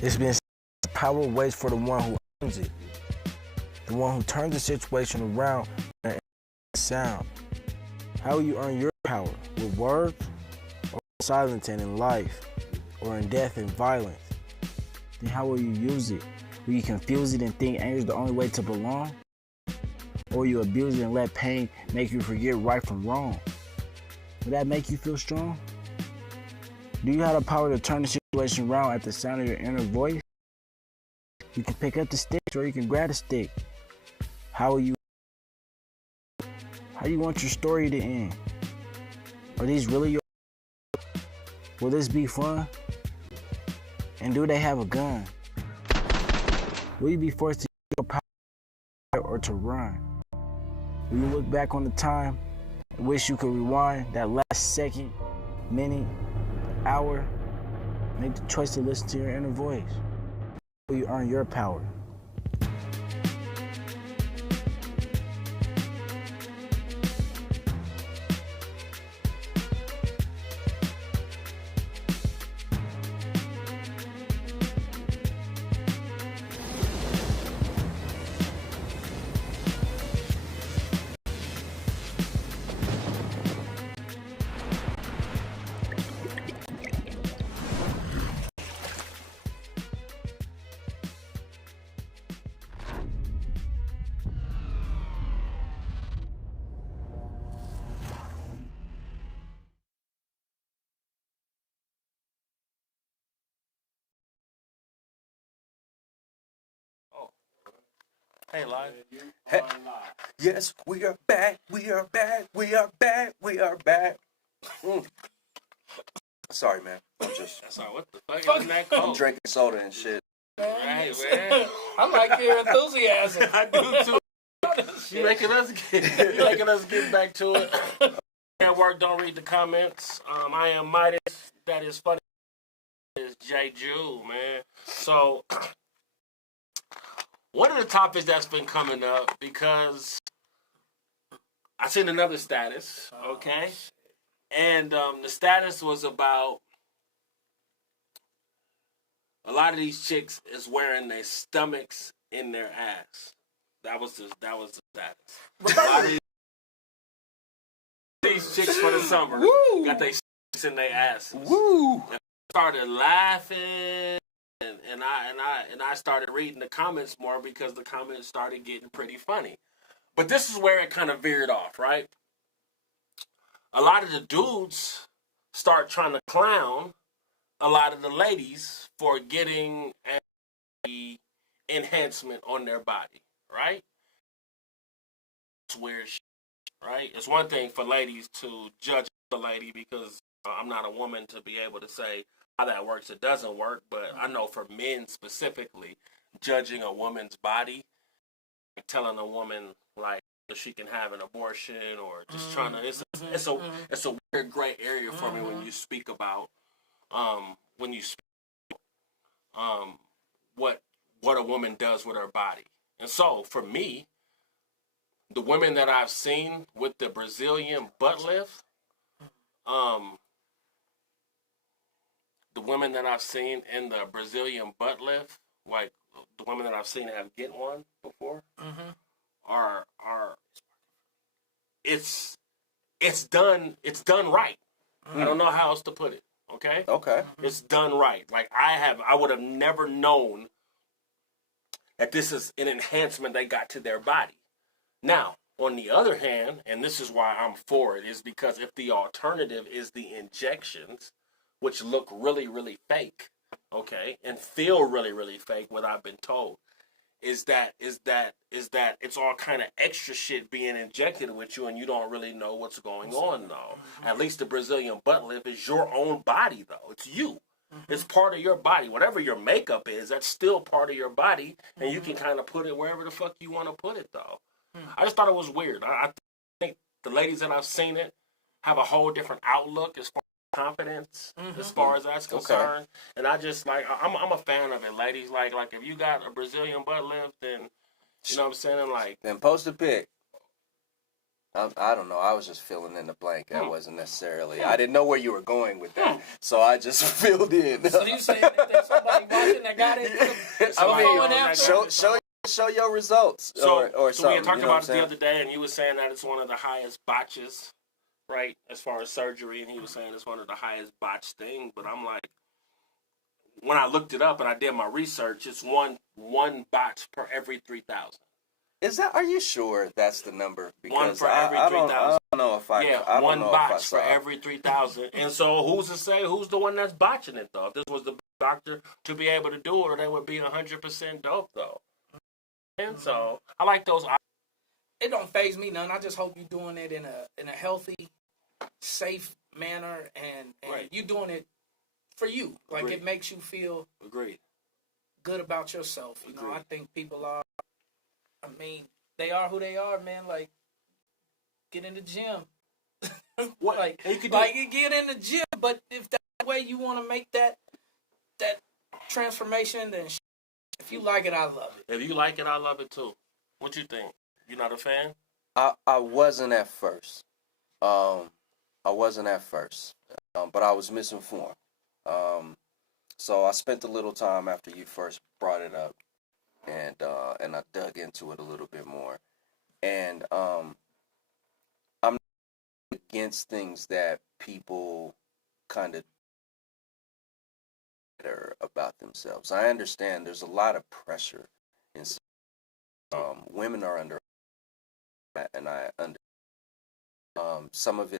It's been power waits for the one who owns it, the one who turns the situation around and sound. How will you earn your power? With words, or silence and in life, or in death and violence? Then how will you use it? Will you confuse it and think anger is the only way to belong? Or you abuse it and let pain make you forget right from wrong? Will that make you feel strong? Do you have the power to turn the situation around at the sound of your inner voice? You can pick up the sticks or you can grab the stick. How do you want your story to end? Are these really your... Will this be fun? And do they have a gun? Will you be forced to use your power or to run? Will you look back on the time and wish you could rewind that last second, minute, hour? Make the choice to listen to your inner voice. Will you earn your power? Hey, live. Hey. Yes, we are back. We are back. We are back. We are back. Sorry, man. Sorry, what the fuck is that I'm cold? drinking soda and shit. Right, man. I like your enthusiasm. I do too. You making us get back to it. At work, don't read the comments. I am Midas. That is funny. Is J. Jew, man. So one of the topics that's been coming up because I seen another status, okay, and the status was about a lot of these chicks is wearing their stomachs in their ass. That was the status. A lot of these chicks for the summer got their stomachs in their asses. Woo! And I started laughing, and I started reading the comments more because the comments started getting pretty funny. But this is where it kind of veered off, right? A lot of the dudes start trying to clown a lot of the ladies for getting a enhancement on their body, right? It's weird shit, right? It's one thing for ladies to judge the lady because I'm not a woman to be able to say how that works. It doesn't work, but I know for men specifically, judging a woman's body, telling a woman like if she can have an abortion or just trying to, it's a weird gray area for me when you speak about what a woman does with her body. And so for me, the women that I've seen with the Brazilian butt lift, the women that I've seen in the Brazilian butt lift, like the women that I've seen have get one before, are it's done right. I don't know how else to put it. Okay? Okay. It's done right. Like I would have never known that this is an enhancement they got to their body. Now, on the other hand, and this is why I'm for it, is because if the alternative is the injections, which look really, really fake, okay, and feel really, really fake, what I've been told, is that it's all kind of extra shit being injected with you and you don't really know what's going on though. At least the Brazilian butt lift is your own body though. It's you. It's part of your body. Whatever your makeup is, that's still part of your body and you can kind of put it wherever the fuck you want to put it though. I just thought it was weird. I think the ladies that I've seen it have a whole different outlook as far as confidence, as far as that's concerned. And I just like I'm a fan of it, ladies. Like if you got a Brazilian butt lift, then you know what I'm saying. Like Then post a pic. I don't know. I was just filling in the blank. That wasn't necessarily. I didn't know where you were going with that, so I just filled in. So you saying that there's somebody watching that got it? Show your results. So or we something, had talked you know about what it I'm the other day, and you were saying that it's one of the highest botches, right, as far as surgery, and he was saying it's one of the highest botched things. But I'm like, when I looked it up and I did my research, it's one box per every 3,000. Is that? Are you sure that's the number? One for every 3,000. I don't know if I. Yeah, I don't one know box if I for saw. every 3,000. And so who's to say who's the one that's botching it though? If this was the doctor to be able to do it, they would be 100% dope though. And so I like those. It don't phase me none. I just hope you're doing it in a healthy, safe manner, and Right. you doing it for you. Like Agreed. it makes you feel Agreed. good about yourself. You know, Agreed. I think people are. I mean, they are who they are, man. Like, get in the gym. What? Like, And you could do like get in the gym. But if that's the way you want to make that transformation, then if you like it, I love it. If you like it, I love it too. What you think? You not a fan? I wasn't at first. I wasn't at first, but I was misinformed. So I spent a little time after you first brought it up, and I dug into it a little bit more. And I'm not against things that people kind of better about themselves. I understand there's a lot of pressure in women are under, and I under some of it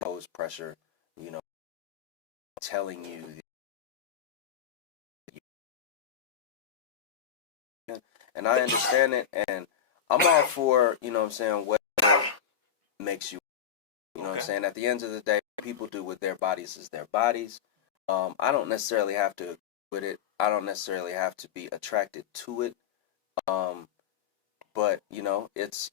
pose pressure, you know, telling you, and I understand it, and I'm all for, you know what I'm saying, whatever makes you, you know what I'm Okay. saying. At the end of the day, people do with their bodies is their bodies. I don't necessarily have to with it. I don't necessarily have to be attracted to it. But you know, it's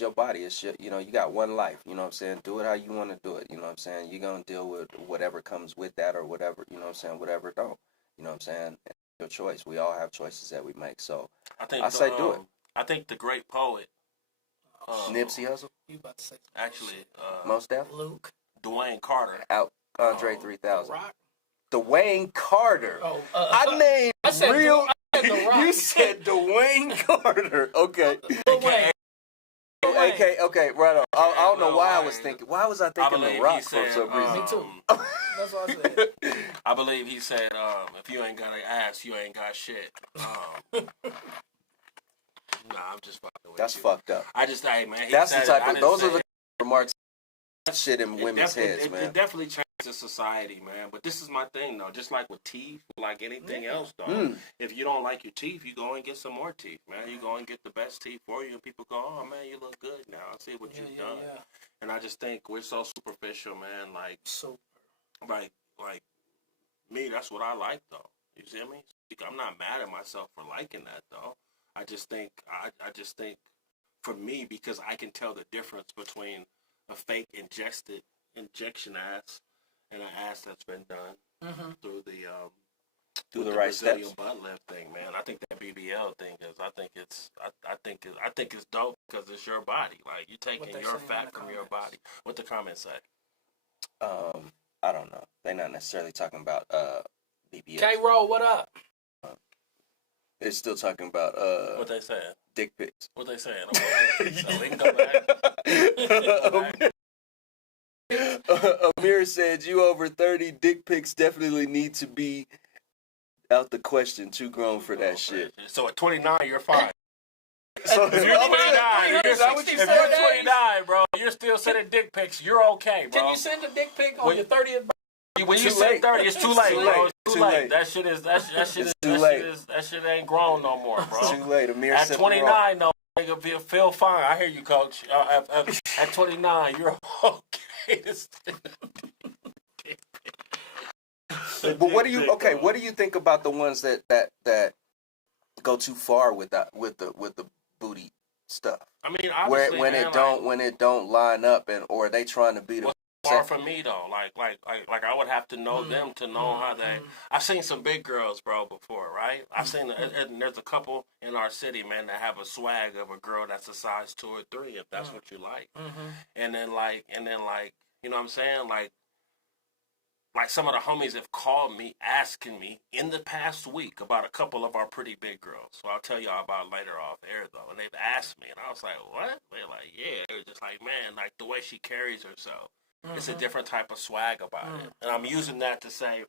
your body. It's your, you know, you got one life. You know what I'm saying. Do it how you want to do it. You know what I'm saying. You're gonna deal with whatever comes with that or whatever. You know what I'm saying. Whatever don't. You know what I'm saying. Your choice. We all have choices that we make. So I say do it. I think the great poet, Nipsey Hussle, You about to say actually, Most Def, Luke, Dwayne Carter. out Andre Oh, 3000, Rock. Dwayne Carter. Oh, I named I said real. I said The Rock. You said Dwayne Carter. Okay. Lil Wayne. Lil Wayne. Okay, right on. I don't know Lil why I Wayne. was thinking. Why was I I thinking believe The Rock he said, for some reason? Me too. That's what I said. I believe he said, if you ain't got an ass, you ain't got shit. Nah, I'm just fucking with That's you. fucked up. I just, hey, man. He That's the said type it. I of. didn't Those say are the it. remarks. That shit in It women's definitely- heads, it man. definitely changes society, man. But this is my thing, though. Just like with teeth, like anything else, though. Mm. If you don't like your teeth, you go and get some more teeth, man. You go and get the best teeth for you, and people go, "Oh man, you look good now. I see what you've done." Yeah. And I just think we're so superficial, man. Like So me, that's what I like, though. You see me? I'm not mad at myself for liking that, though. I just think for me, because I can tell the difference between a fake injection ass and an ass that's been done through the Through with the right Brazilian steps. butt lift thing, man. I think that BBL thing is. I think it's dope because it's your body. Like you taking they your saying in fat the from your comments? body. What the comments say? I don't know. They're not necessarily talking about BBL. K-Roll, what up? They're still talking about What they saying? dick pics. What they saying? So we can go back. Amir said, "You over 30, dick pics definitely need to be out the question. Too grown for that shit." So at 29, you're fine. So If you're 29, Is that what you if said, you're Dave? 29, bro, you're still sending dick pics. You're okay, bro. Can you send a dick pic on When- your 30th birthday? When you Too say late. 30, it's too late, bro. It's too Too late. late. That shit ain't grown no more, bro. Too late. Amir At said 29, though, nigga, feel fine. I hear you, coach. At 29, you're okay. But what do you What do you think about the ones that go too far with the booty stuff? I mean, Where obviously, when man, it don't line up or they trying to be the far from me though. Like I would have to know them to know how they. I've seen some big girls, bro, before, right? I've seen, and there's a couple in our city, man, that have a swag of a girl that's a size 2 or 3, if that's what you like. And then like, you know what I'm saying, like some of the homies have called me asking me in the past week about a couple of our pretty big girls. So I'll tell y'all about later off air though. And they've asked me, and I was like, what? They're like, yeah. They were just like, man, like the way she carries herself. It's a different type of swag about it. And I'm using that to say,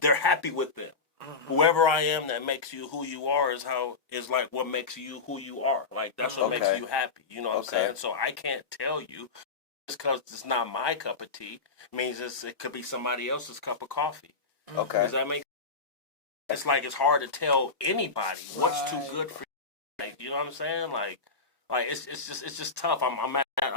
they're happy with them. Whoever I am that makes you who you are is like what makes you who you are. Like that's what makes Okay. you happy. You know what I'm Okay. saying? So I can't tell you just because it's not my cup of tea means it could be somebody else's cup of coffee. Okay. Does that make sense? It's like it's hard to tell anybody what's too Right. good for you. Like, you know what I'm saying? Like it's just tough. I'm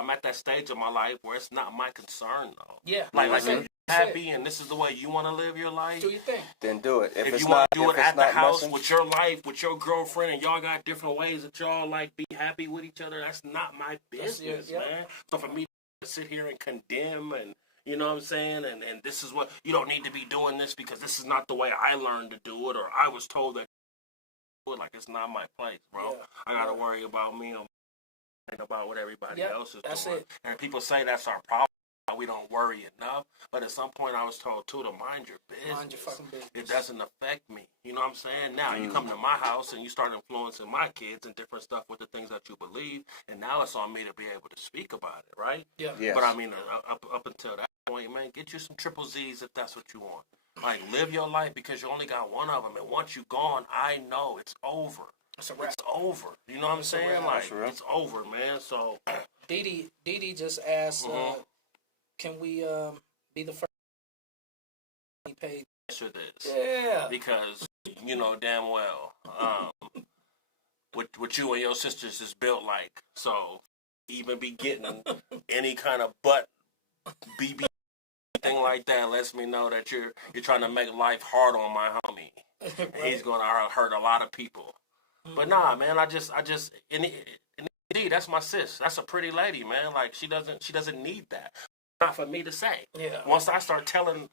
at that stage of my life where it's not my concern though. Yeah. Like that's if it. you're happy and this is the way you want to live your life. Do your thing. Then do it. If If it's you want not, to do if it it's at the not house messing- with your life, with your girlfriend, and y'all got different ways that y'all like be happy with each other, that's not my business, yeah. man. So for me to sit here and condemn and you know what I'm saying, and this is what you don't need to be doing this because this is not the way I learned to do it, or I was told that like it's not my place, bro. Yeah. I gotta worry about me and about what everybody Yep, else is that's doing. it. And people say that's our problem. We don't worry enough. But at some point I was told too to mind your business. Mind your fucking business. It doesn't affect me. You know what I'm saying? Now you come to my house and you start influencing my kids and different stuff with the things that you believe, and now it's on me to be able to speak about it, right? Yeah. Yes. But I mean, up until that point, man, get you some triple Z's if that's what you want. Like, live your life because you only got one of them, and once you're gone, I know it's over. It's a wrap. It's over. You know what I'm It's a saying? wrap. Like, That's real. it's over, man. So, Dee Dee just asked, Mhm. can we be the first paid? answer this. Yeah. Because you know damn well what you and your sisters is built like. So even be getting any kind of butt BB thing like that lets me know that you're trying to make life hard on my homie. And he's gonna hurt a lot of people. But nah, man, I just and indeed that's my sis. That's a pretty lady, man. Like she doesn't need that. Not for me to say. Yeah. Once I start telling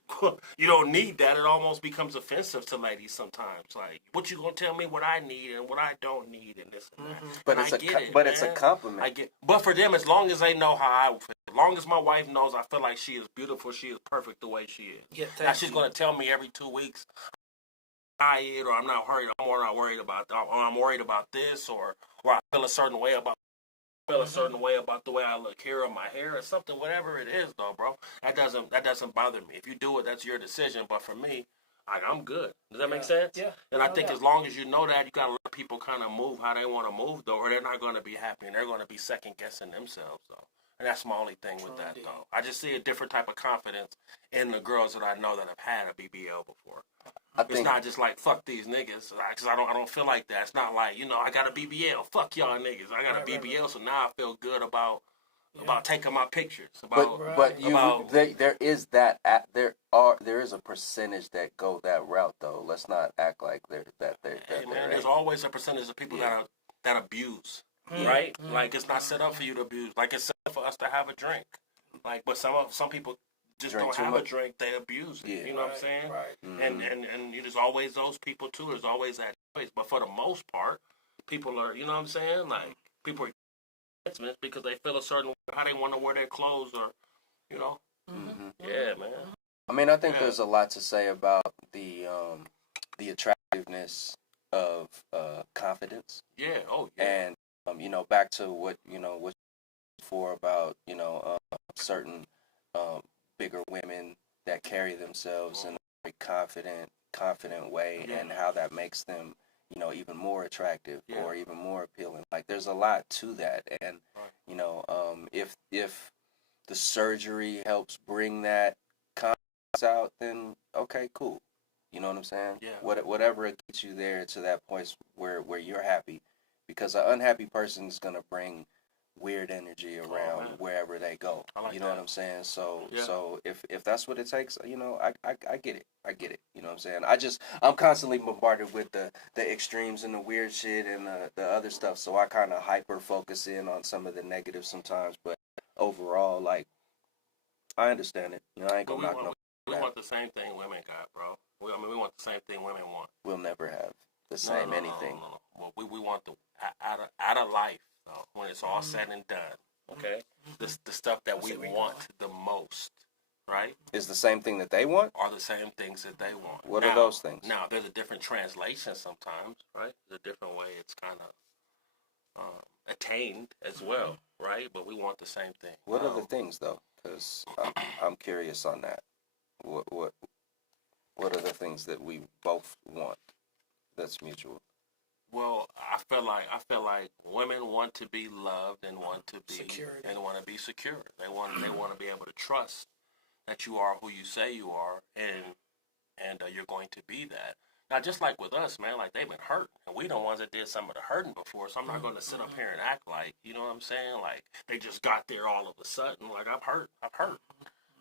you don't need that, it almost becomes offensive to ladies sometimes. Like, what you gonna tell me what I need and what I don't need and this and that. But And it's I a get it, but it's a man. compliment. I get, but for them, as long as they know how I feel, as long as my wife knows I feel like she is beautiful, she is perfect the way she is. Yeah, Now thank she's you. gonna tell me every 2 weeks, tired, or I'm not worried. I'm more not worried about, or I'm worried about this, or I feel a certain way about. Feel a certain way about the way I look here or my hair or something, whatever it is, though, bro. That doesn't bother me. If you do it, that's your decision. But for me, I'm good. Does that make sense? Yeah. And I No think doubt. as long as you know that, you gotta let people kind of move how they want to move, though, or they're not going to be happy and they're going to be second guessing themselves, though. And that's my only thing with that, Indeed. though. I just see a different type of confidence in the girls that I know that have had a BBL before. I It's think not just like fuck these niggas, because I don't feel like that. It's not like I got a BBL, fuck y'all niggas. I got a Right, BBL, right. so now I feel good about taking my pictures. but About but you about- there is that there is a percentage that go that route though. Let's not act like hey, there man, there's ain't. always a percentage of people Yeah. that abuse, Mm, right? mm, Like it's not set up for you to abuse. Like it's set up for us to have a drink. Like, but some people just Drink don't too have much. a drink, they abuse it. Yeah. You know what I'm saying? Right. And there's always those people too. There's always that choice. But for the most part, people are, you know what I'm saying? Like people are because they feel a certain way, how they want to wear their clothes, or Mhm. yeah, man. I mean, I think Yeah. there's a lot to say about the attractiveness of confidence, Yeah. Oh yeah. and back to what what for about certain bigger women that carry themselves in a very confident way, Yeah. and how that makes them even more attractive Yeah. or even more appealing. Like there's a lot to that, and Right. if the surgery helps bring that confidence out, then okay, cool. You know what I'm saying? Yeah. Whatever it gets you there to that point where you're happy, because an unhappy person is gonna bring weird energy around man. wherever they go. I like You know that. what I'm saying? So Yeah. so if that's what it takes, I get it. I get it. You know what I'm saying? I'm constantly bombarded with the extremes and the weird shit and the other stuff. So I kind of hyper focus in on some of the negatives sometimes. But overall, like, I understand it. I ain't But gonna knock no. we want the same thing women got, bro. We want the same thing women want. We'll never have the same anything. No. Well, we want the out of life, though, when it's all said and done. Okay, the stuff that we That's where we want going. the most, right? Is the same thing that they want? Are the same things that they want. What are those things? Now, there's a different translation sometimes, right? There's a different way it's kind of attained as well, right? But we want the same thing. What are the things though? Because I'm curious on that. What What are the things that we both want that's mutual? Well, I feel like women want to be loved and want to be Security. and want to be secure. They want to be able to trust that you are who you say you are, and you're going to be that. Now, just like with us, man, like they've been hurt, and we the ones that did some of the hurting before. So I'm not going to sit up here and act like, you know what I'm saying? Like they just got there all of a sudden. Like I've hurt.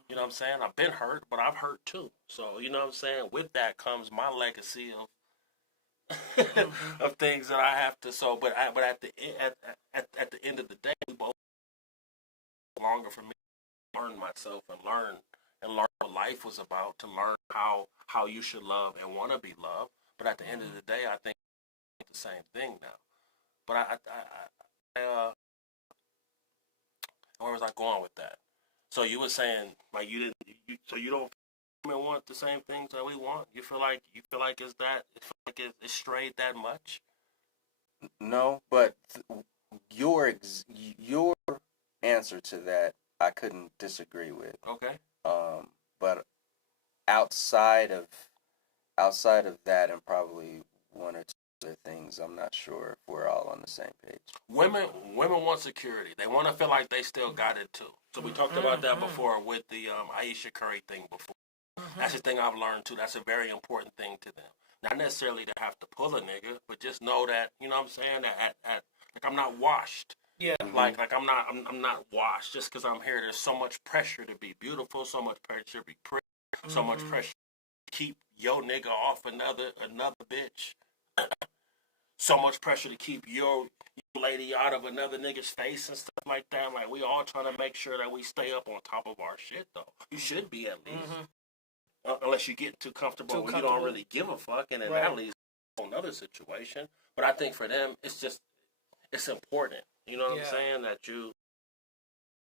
You know what I'm saying? I've been hurt, but I've hurt too. So you know what I'm saying? With that comes my legacy of of things that I have to. So, but at the end of the day, we both longer for me to learn myself and learn what life was about, to learn how you should love and want to be loved. But at the end of the day, I think it's the same thing now. But where was I going with that? So you were saying like so you don't want the same things that we want? You feel like it's strayed that much? No, but your answer to that I couldn't disagree with. Okay. But outside of that, and probably one or two other things, I'm not sure if we're all on the same page. Women want security. They want to feel like they still got it too. So we talked about that before with the Aisha Curry thing before. That's the thing I've learned too. That's a very important thing to them. Not necessarily to have to pull a nigga, but just know that, you know what I'm saying, that like I'm not washed. Yeah. Like I'm not washed just because I'm here. There's so much pressure to be beautiful, so much pressure to be pretty, so much pressure to keep your nigga off another bitch. So much pressure to keep your lady out of another nigga's face and stuff like that. Like we all trying to make sure that we stay up on top of our shit though. You should be at least. Unless you get too comfortable where you don't really give a fuck, and then that leads to another situation. But I think for them, it's important. You know what I'm saying?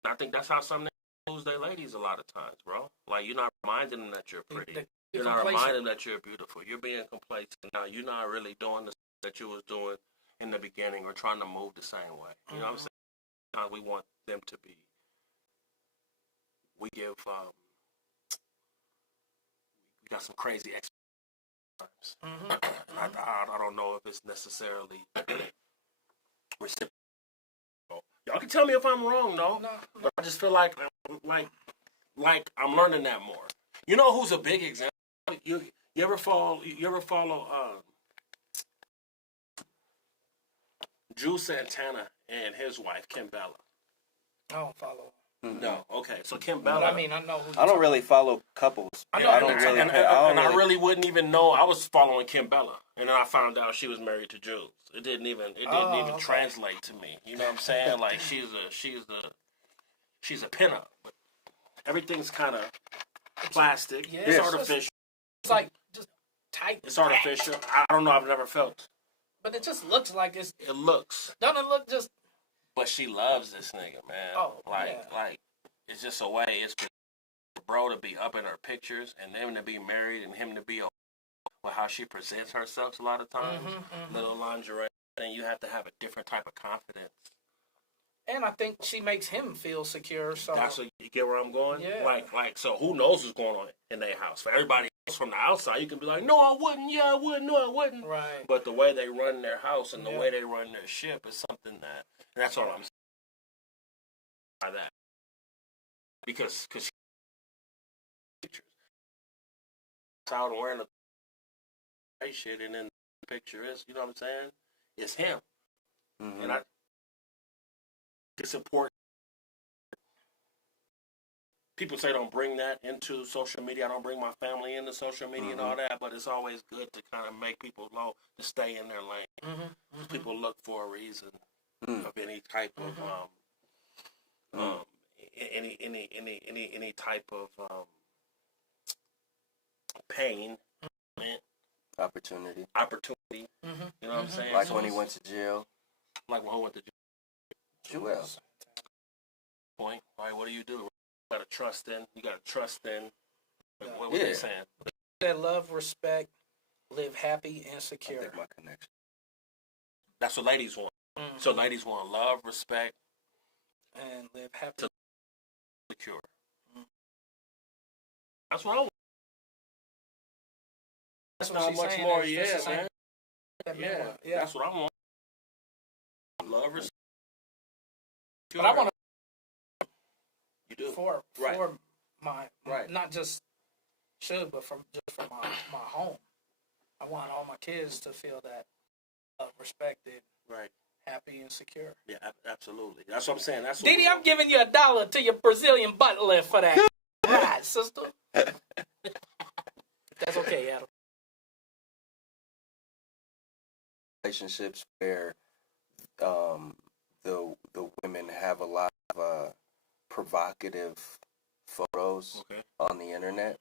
I think that's how some niggas lose their ladies a lot of times, bro. Like, you're not reminding them that you're pretty. You're not reminding them that you're beautiful. You're being complacent. Now, you're not really doing the stuff that you was doing in the beginning or trying to move the same way. You know what I'm saying? We want them to be. We give... we got some crazy expectations. I don't know if it's necessarily reciprocal. Y'all can tell me if I'm wrong, though. No. But I just feel like I'm learning that more. You know who's a big example? You ever follow Drew Santana and his wife Kim Bella? I don't follow. No, okay. So Kim Bella. But I mean, I know. I don't really follow couples. I really wouldn't even know. I was following Kim Bella, and then I found out she was married to Jules. It didn't even translate to me. You know what I'm saying? Like she's a pinup, but everything's kind of plastic. Yeah, it's artificial. It's like just tight. It's artificial. I don't know. I've never felt. But it just looks like it's. It looks. Don't it look just? But she loves this nigga, man. Oh, like it's just a way. It's for bro to be up in her pictures and them to be married and him to be with how she presents herself a lot of times. Little lingerie, and you have to have a different type of confidence. And I think she makes him feel secure. So that's what, you get where I'm going. Yeah. Like so, who knows what's going on in their house? For everybody else from the outside, you can be like, no, I wouldn't. Yeah, I wouldn't. No, I wouldn't. Right. But the way they run their house and the way they run their ship is something that. And that's all I'm saying. By that, because pictures out and wearing a shit, and then the picture is, you know what I'm saying? It's him, and it's important. People say don't bring that into social media. I don't bring my family into social media and all that, but it's always good to kind of make people know to stay in their lane. People look for a reason of any type of any type of pain, opportunity. You know what I'm saying? Like when he went to jail. Like when he went to jail. Joel. Point. Right? What do? You gotta trust in. You gotta trust in. What are they saying? That love, respect, live happy and secure. I think my connection. That's what ladies want. So ladies want love, respect, and live happy, secure. That's what I want. That's what not she's much saying. more. That's Yeah, the same man. that Yeah, man- yeah. that's what I want. Love, respect. But I want You do. for Right. my Right. not just should, but just for my home. I want all my kids to feel that respected, Right. happy, and secure. Yeah, absolutely. That's what I'm saying. That's what Didi, I'm giving you $1 to your Brazilian butt lift for that. Right, sister. That's okay, Adam. Relationships where the women have a lot of provocative photos Okay. on the internet.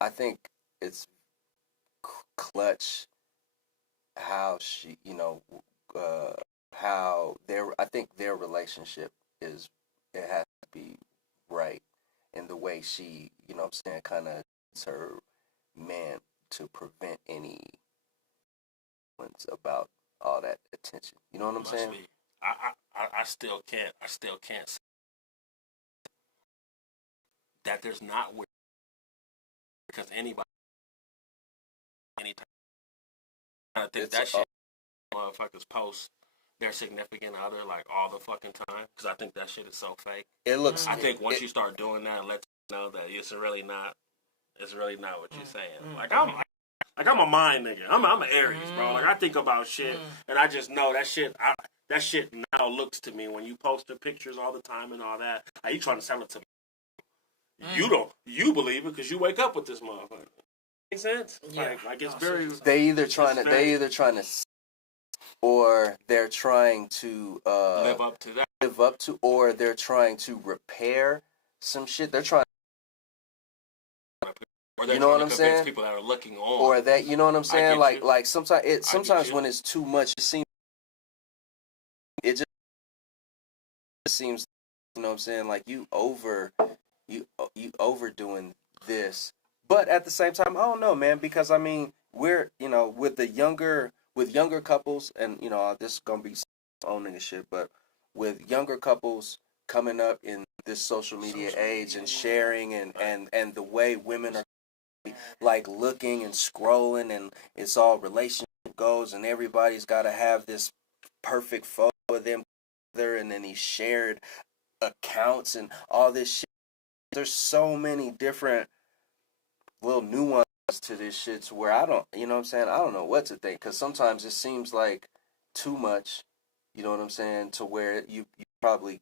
I think it's clutch how she, how I think their relationship it has to be right in the way she, you know what I'm saying, kind of her man to prevent any ones about all that attention. You know what I'm Must saying? be. I still can't say that there's not weird because anybody anytime I think It's that shit motherfuckers post their significant other like all the fucking time because I think that shit is so fake. It looks. I think once you start doing that, let you know that it's really not what you're saying. Like I'm a mind nigga. I'm an Aries, bro. Like I think about shit and I just know that shit. That shit now looks to me when you post the pictures all the time and all that. Are you trying to sell it to me? You don't. You believe it because you wake up with this motherfucker. Make sense? Yeah. Like it's very. They either trying to, or they're trying to Live up to that. or they're trying to repair some shit. They're trying. Or they're You know trying what to I'm convince saying? people that are looking on. Or that, you know what I'm saying? get you. Like sometimes you. when it's too much, it just seems, you know what I'm saying? Like you overdoing this. But at the same time, I don't know, man, because I mean, we're, with younger couples, and this is gonna be owning the shit, but with younger couples coming up in this social media age and sharing and the way women are like looking and scrolling, and it's all relationship goals, and everybody's got to have this perfect photo of them together, and then these shared accounts and all this shit. There's so many different little nuances to this shit to where I don't, you know what I'm saying? I don't know what to think, because sometimes it seems like too much, you know what I'm saying, to where you probably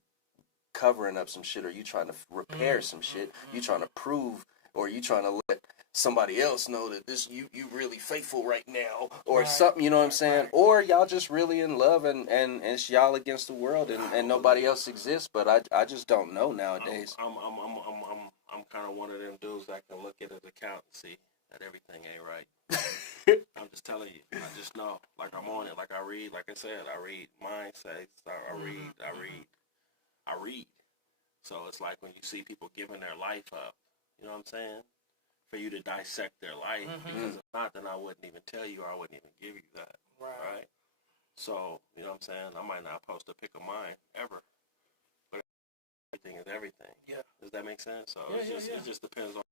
covering up some shit, or you trying to repair some shit, you trying to prove, or you trying to let somebody else know that this you really faithful right now, or Right. something, you know what I'm saying? Right. Or y'all just really in love, and it's y'all against the world, and nobody else exists. But I just don't know nowadays. I'm kind of one of them dudes that can look at his account and see that everything ain't right. I'm just telling you. I just know. Like I'm on it. Like I read. Like I said, I read mindsets. I read. So it's like when you see people giving their life up, you know what I'm saying? For you to dissect their life, because if not, then I wouldn't even tell you, or I wouldn't even give you that, right? So, you know what I'm saying? I might not post a pic of mine ever, but everything is everything. Yeah. Does that make sense? So Yeah, it just depends on.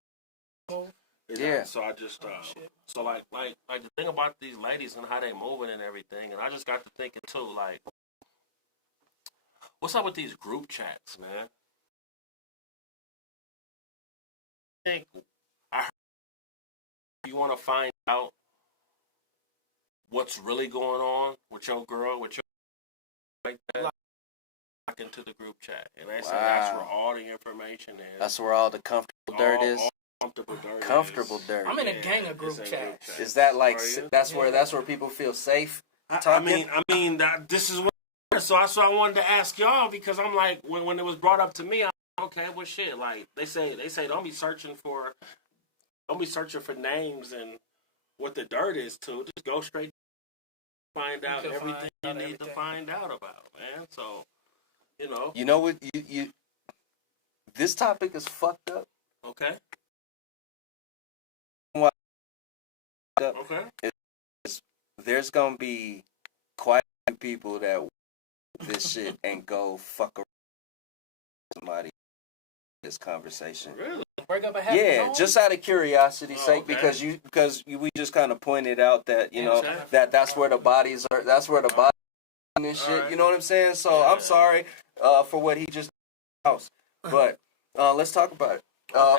Oh. Yeah. So I just, shit. so like the thing about these ladies and how they moving and everything, and I just got to thinking too, like, what's up with these group chats, man? I think you want to find out what's really going on with your girl, with your like that, lock into the group chat, and that's where all the information is. That's where all the comfortable dirt is. Comfortable dirt. Comfortable dirt. I'm in a gang of group it's chats. Is that like Are you? that's where people feel safe? I mean that this is what. So that's why I wanted to ask y'all, because I'm like, when it was brought up to me, I'm like, okay, well shit. Like they say don't be searching for names and what the dirt is too. Just go straight, find out everything you need to find out about, man. So, You know what you this topic is fucked up. Okay. What? Okay. There's gonna be quite a few people that this shit and go fuck around with somebody this conversation. Really? Break up a happy Yeah, home? just out of curiosity's Oh, sake, okay. because we just kind of pointed out that you know Okay. that's where the bodies are. That's where the bodies are and shit. Alright. You know what I'm saying? So Yeah. I'm sorry for what he just house, but let's talk about it. No,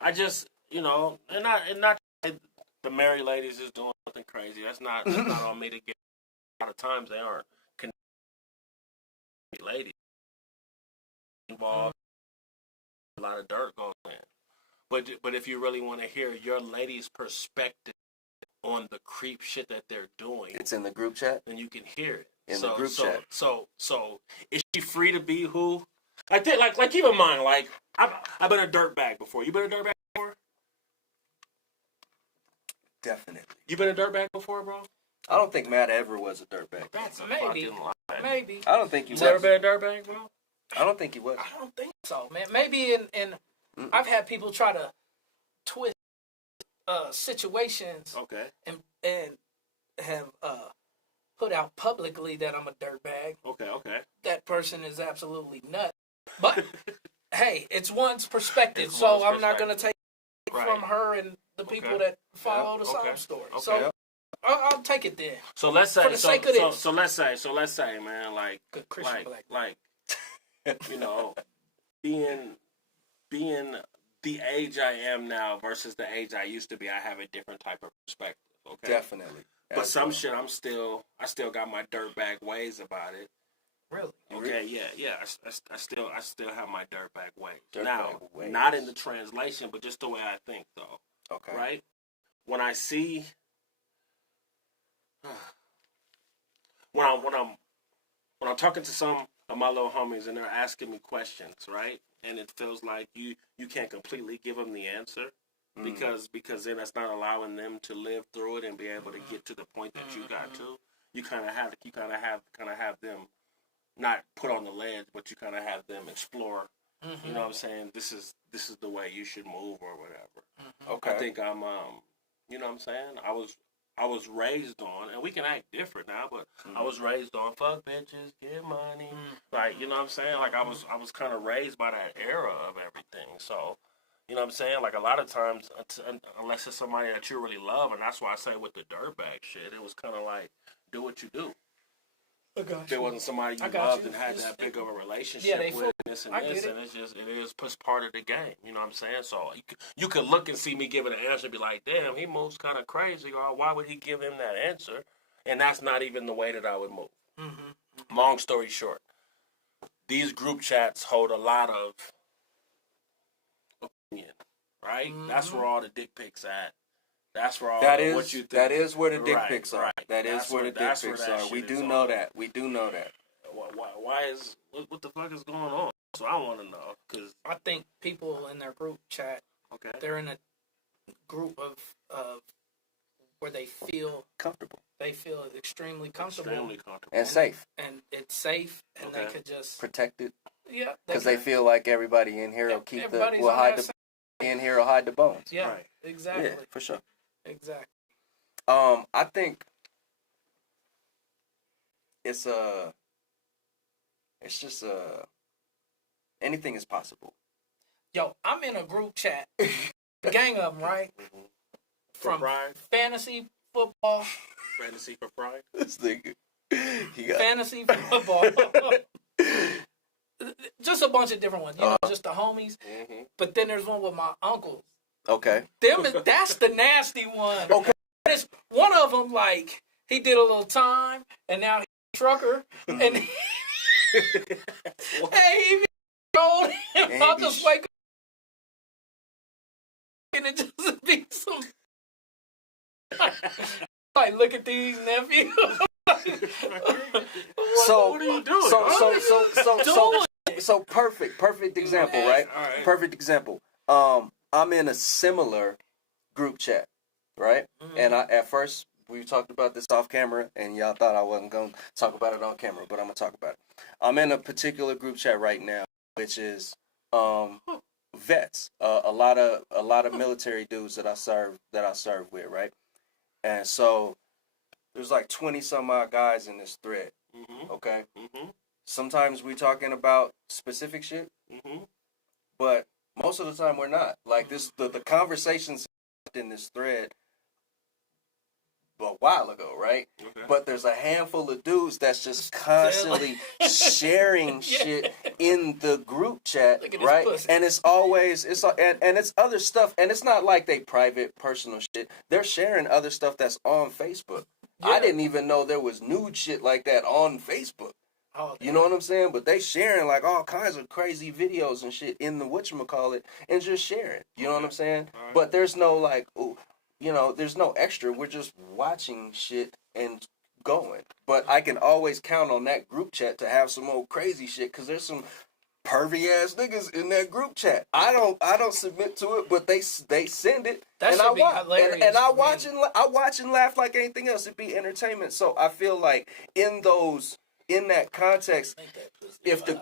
I just, you know, and not that the married ladies is doing something crazy. That's not on me to get. A lot of times they aren't ladies involved. A lot of dirt going in. But if you really want to hear your lady's perspective on the creep shit that they're doing, It's in the group chat. then you can hear it In the group chat. So is she free to be who? Like keep in mind, like I've been a dirtbag before. You been a dirtbag before? Definitely. You been a dirtbag before, bro? I don't think Matt ever was a dirtbag. That's a Maybe. fucking lie. Maybe. I don't think he You was. never been a dirtbag, bro? I don't think he was. I don't think so, man. Maybe in I've had people try to twist situations Okay. and have put out publicly that I'm a dirtbag. Okay. That person is absolutely nuts. But hey, it's one's perspective, It's so one's I'm not gonna take it Right. from her and the people Okay. that follow the Okay. sob story. Okay. So I'll take it then. So let's say For the sake of this. so let's say, man, like Good Christian black. like you know, being the age I am now versus the age I used to be, I have a different type of perspective. Okay. Definitely. But some shit I still got my dirtbag ways about it. Really. Okay, yeah. I still have my dirtbag ways. Dirtbag Now, ways. not in the translation, but just the way I think though. Okay. Right? When I see when I'm talking to some of my little homies and they're asking me questions, right? And it feels like you can't completely give them the answer because then that's not allowing them to live through it and be able to get to the point that you got to. You kind of have them not put on the ledge, but you kind of have them explore. You know what I'm saying? This is the way you should move or whatever. Okay. I think I'm you know what I'm saying? I was raised on, and we can act different now, but I was raised on fuck bitches, get money. Like, you know what I'm saying? Like I was kind of raised by that era of everything. So, you know what I'm saying? Like a lot of times, unless it's somebody that you really love, and that's why I say with the dirtbag shit, it was kind of like do what you do. If it wasn't somebody you loved and had that big of a relationship with, this and this, and it is part of the game. You know what I'm saying? So you could look and see me giving an answer and be like, damn, he moves kind of crazy, or why would he give him that answer? And that's not even the way that I would move. Long story short, these group chats hold a lot of opinion, right? That's where all the dick pics at. That's where all what you think. That is where the dick Right, pics are. right. That is That's where the where- dick that's where pics that are. We shit do is know on. that. We do know that. Why is what the fuck is going on? So I want to know because I think people in their group chat, okay, they're in a group of where they feel Comfortable extremely comfortable extremely comfortable and safe, and it's safe, and they Okay. could just protected, yeah because they feel like everybody in here will keep everybody's will on hide that the in here will hide the bones. yeah, Right. exactly, Yeah, for sure. exactly. I think it's just anything is possible. Yo, I'm in a group chat, a gang of them, right? for From pride, fantasy football, fantasy for pride. This nigga, he got fantasy football, just a bunch of different ones, you know, just the homies. But then there's one with my uncles. okay. That's the nasty one. Okay. It's one of them, like, he did a little time, and now he's a trucker, and hey, he be old, and And I'll he just be wake up, and it just be some, like, look at these nephews. So What are you doing? So perfect example, right? All right. Perfect example. I'm in a similar group chat, right? And at first we talked about this off camera, and y'all thought I wasn't gonna talk about it on camera, but I'm gonna talk about it. I'm in a particular group chat right now, which is vets, a lot of military dudes that I serve with, right? And so there's like 20 some odd guys in this thread, okay? sometimes we talking about specific shit, Mm-hmm. but most of the time we're not. Like the conversations in this thread a while ago, right? Okay. But there's a handful of dudes that's just constantly sharing shit in the group chat, Look at his right? pussy. And it's always and it's other stuff, and it's not like they private personal shit. They're sharing other stuff that's on Facebook. I Yeah. didn't even know there was nude shit like that on Facebook. Oh, You know what I'm saying? But they sharing like all kinds of crazy videos and shit in the whatchamacallit and just sharing. You know what I'm saying? All right. But there's no like, ooh, you know, there's no extra. We're just watching shit and going. But I can always count on that group chat to have some old crazy shit because there's some pervy ass niggas in that group chat. I don't submit to it, but they send it That and should I be watch hilarious and I for me. watch and laugh like anything else. It'd be entertainment. So I feel like in that context, if the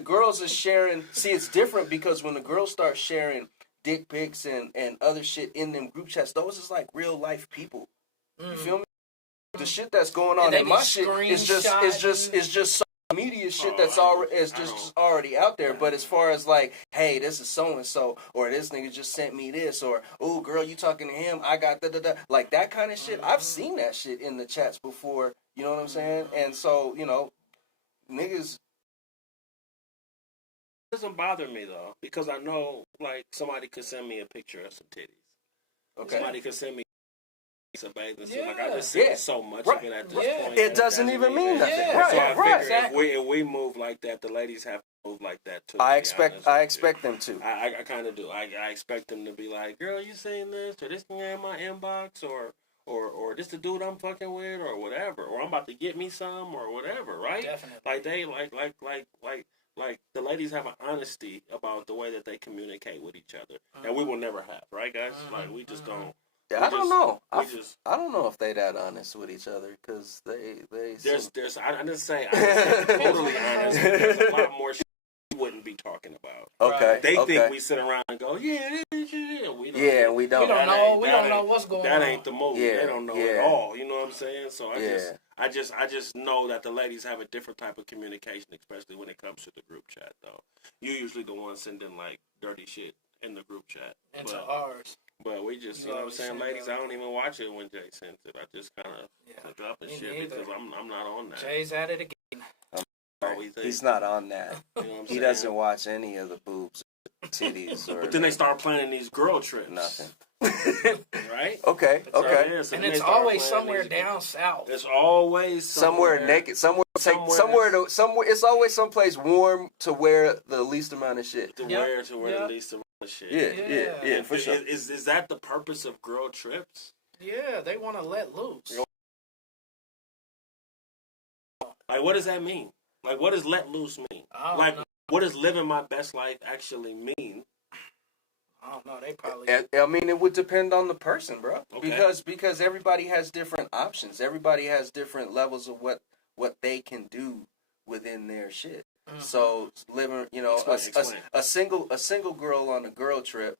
girls is sharing, see, it's different because when the girls start sharing dick pics and other shit in them group chats, those is like real life people. You feel me? The shit that's going on And they in be my shit is just social media shit that's already out there. But as far as like, hey, this is so and so, or this nigga just sent me this, or oh girl, you talking to him? I got da, like that kind of shit. I've seen that shit in the chats before. You know what I'm saying? And so niggas. It doesn't bother me though, because I know like somebody could send me a picture of some titties. Okay. Somebody could send me some bathing suit. Like I Yeah. just see Yeah. so much Right. of it at this Yeah. point. It that doesn't even mean nothing. Yeah. Right, So I right. figure if we move like that, the ladies have to move like that too. I to be expect honest I with you. expect them to. I kind of do. I expect them to be like, girl, you saying this, or this thing in my inbox, or this the dude I'm fucking with, or whatever, or I'm about to get me some, or whatever, right? Definitely. Like they like the ladies have an honesty about the way that they communicate with each other, and we will never have, right, guys? Like we just don't. Yeah, I don't know. We just I don't know if they that honest with each other because they there's I didn't say totally honest. There's a lot more shit we wouldn't be talking about. okay. They okay. think we sit around and go, yeah, this shit. We don't. Yeah, we don't. We don't That know. ain't- We that don't ain't- know what's going That on. ain't the move. Yeah, They don't know yeah. at all. You know what I'm saying? So Yeah. I just know that the ladies have a different type of communication, especially when it comes to the group chat. Though you usually the one sending like dirty shit in the group chat. into But, ours. but we just, You you know what I'm always saying, send ladies. that. I don't even watch it when Jay sends it. I just kind of Yeah. click up and Me shit neither. because I'm not on that. Jay's at it again. Always think, He's not on that. You know what I'm He saying? doesn't watch any of the boobs, titties, or But then they start planning these girl trips. nothing. Right? Okay. So, Okay. yeah, so And then it's they start always planning somewhere these- down south. It's always Somewhere naked. Somewhere. It's always someplace warm to wear the least amount of shit. to Yeah. wear the Yeah. least amount of shit. Yeah, for sure. Is that the purpose of girl trips? Yeah, they want to let loose. Yo. Like, what does that mean? Like, what does let loose mean? I don't Like, know. what does living my best life actually mean? I don't know. They probably. I mean, it would depend on the person, bro. Okay. Because everybody has different options. Everybody has different levels of what they can do within their shit. Mhm. So living, Explain. a single girl on a girl trip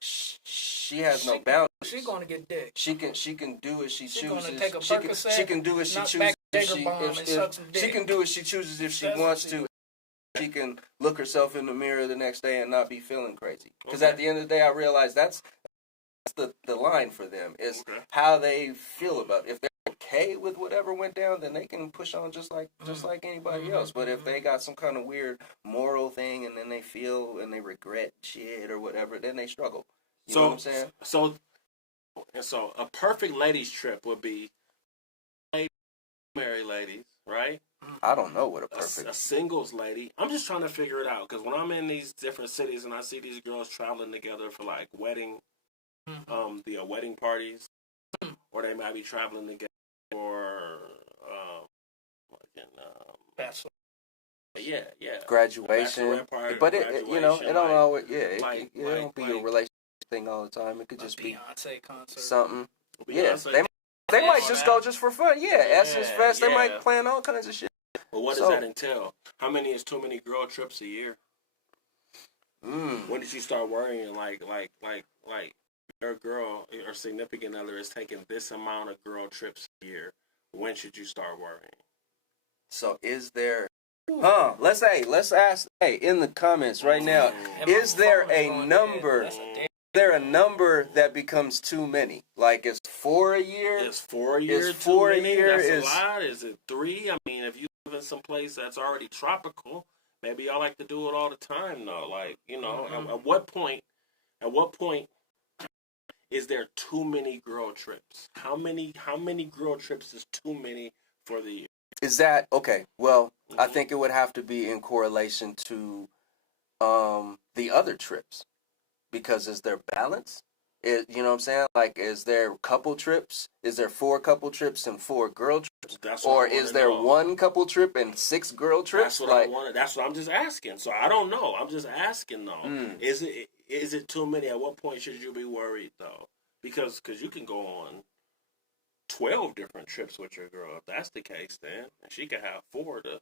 she has no boundaries. She's going to get dick. She can do as she She chooses. gonna take a she Percocet, can do as she knock chooses. back If Jager she, bomb if, and if- suck some she dick. can do as she chooses if she That's wants what she to. She can look herself in the mirror the next day and not be feeling crazy. Because Okay. at the end of the day, I realize that's the line for them is Okay. how they feel about it. If they're okay with whatever went down, then they can push on just like anybody else. But if they got some kind of weird moral thing and then they feel and they regret shit or whatever, then they struggle. You know what I'm saying? So a perfect ladies trip would be married ladies, right? I don't know what a A perfect. singles lady. I'm just trying to figure it out because when I'm in these different cities and I see these girls traveling together for like wedding, the wedding parties, or they might be traveling together for, Bachelor. yeah. Graduation, Bachelorette party, but it it don't graduation, always it don't be a like- relationship thing all the time. It could A just be Beyonce concert. something. Beyonce. Yeah, they might Yeah. just go just for fun. Yeah, Essence Yeah, Fest. They yeah. might plan all kinds of shit. But what So- does that entail? How many is too many girl trips a year? When did you start worrying like your girl or significant other is taking this amount of girl trips a year? When should you start worrying? So is there? Let's ask. Hey, in the comments right now, And my is there phone's a going number? dead. That's a dead- Is there a number that becomes too many? Like is 4 a year? Is 4 years Is 4 a too many? year? That's Is a lot. Is it 3? I mean, if you live in some place that's already tropical, maybe y'all like to do it all the time though. Like, you know, at what point is there too many girl trips? How many girl trips is too many for the year? is that okay? Well, I think it would have to be in correlation to the other trips, because is there balance? You know what I'm saying? Like, is there couple trips? Is there 4 couple trips and 4 girl trips? That's what Or I wanna is there know. 1 couple trip and 6 girl trips? That's what Like, I wanted. That's what I'm just asking. So I don't know. I'm just asking though. Is it too many? At what point should you be worried though? Because you can go on 12 different trips with your girl. If that's the case, then and she could have 4 to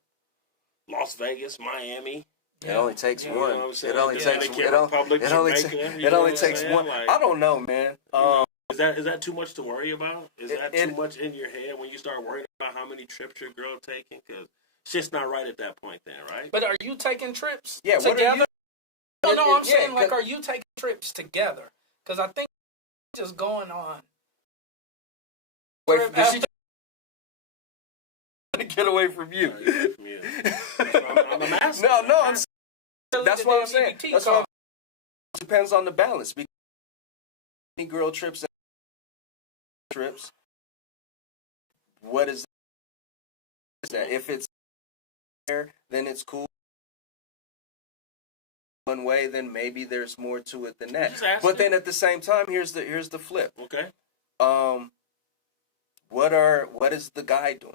Las Vegas, Miami. it only takes Yeah. one. You know what I'm saying? It only takes. Dominican It, Republic, it only. Jamaica, you It know only what I'm takes saying? one. Like, I don't know, man. Is that too much to worry about? Is that it- too much in your head when you start worrying about how many trips your girl taking? Because it's just not right at that point, then, right? But are you taking trips Yeah, what are together? you- No, I'm Yeah, saying, like, 'cause- are you taking trips together? Because I think just going on. Wait, trip did she after- just get away from you? From you. I'm asking. No, I'm. That's the what I'm damn saying. EBT That's card. what I'm, depends on the balance. Because any girl trips, what is that? If it's there, then it's cool. One way, then maybe there's more to it than that. Just asking. But then at the same time, here's the flip. Okay. What is the guy doing?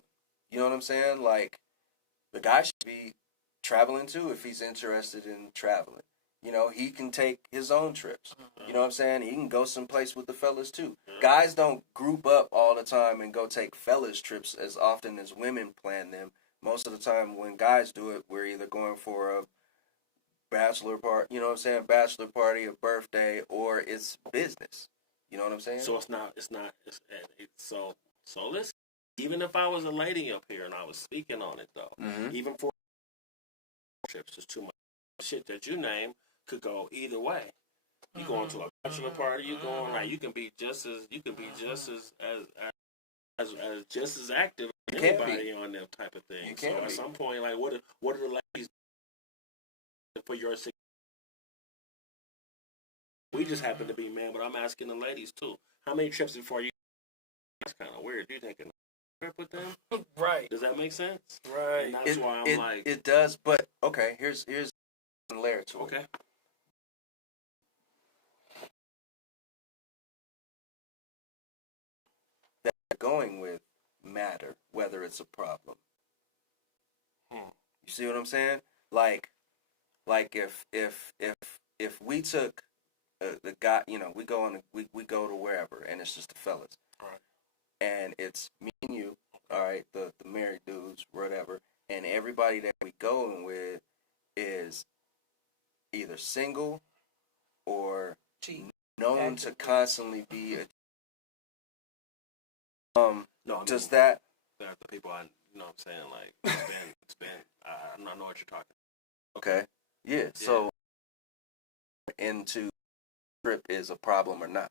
You know what I'm saying? Like, the guy should be traveling too if he's interested in traveling. You know, he can take his own trips. You know what I'm saying? He can go someplace with the fellas too. Guys don't group up all the time and go take fellas trips as often as women plan them. Most of the time when guys do it, we're either going for a bachelor party, you know what I'm saying? Bachelor party, a birthday, or it's business. You know what I'm saying? So so listen, even if I was a lady up here and I was speaking on it though, even for trips is too much. Shit that you name could go either way. You going to a bachelor party, you going like you can be just as just as active as You can anybody on that type of thing. You So can at be. some point, like what are the ladies for your we just happen to be men, but I'm asking the ladies too. How many trips before you? That's kind of weird. You taking a trip with them? Right. Does that make sense? Right. And that's why I'm like, it does, but okay, here's a layer to it. okay, That going with matter, whether it's a problem. You see what I'm saying? Like if we took the guy, you know, we go to wherever, and it's just the fellas, Right. and it's me and you, all right, the married dudes, whatever, and everybody that we going with is either single or Cheap. known to constantly be a no, I does mean, that the people I you know what I'm saying like it's been I don't know what you're talking. okay yeah so into trip is a problem or not?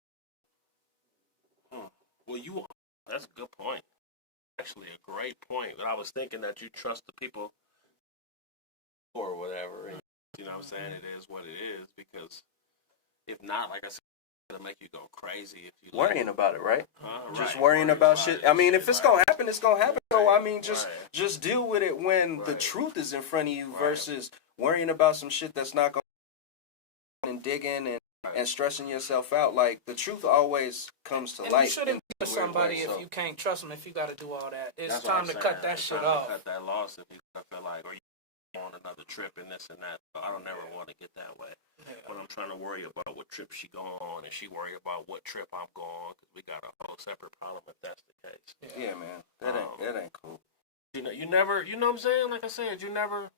Well, that's a good point. Actually, a great point. But I was thinking that you trust the people or whatever, and you know what I'm saying? It is what it is, because if not, like I said, it'll make you go crazy if you Worrying about it, right? Just Right, worrying about shit. I mean, if it's right. gonna happen, it's gonna happen. So I Right, mean, just right. just deal with it when the Right. truth is in front of you Right. versus worrying about some shit that's not gonna and digging and Right. stressing yourself out. Like, the truth always comes to And light. you shouldn't be with in a weird somebody way, if so. you can't trust them, if you got to do all that. It's That's what time I'm to saying. cut that It's shit time to off. cut that loss if you feel like, or you on another trip and this and that. So I don't never want to get that way. Yeah. But I'm trying to worry about what trip she go on, and she worry about what trip I'm going, because we got a whole separate problem if that's the case. Yeah, man, that ain't cool. You know, you never, you know what I'm saying? Like I said, you never.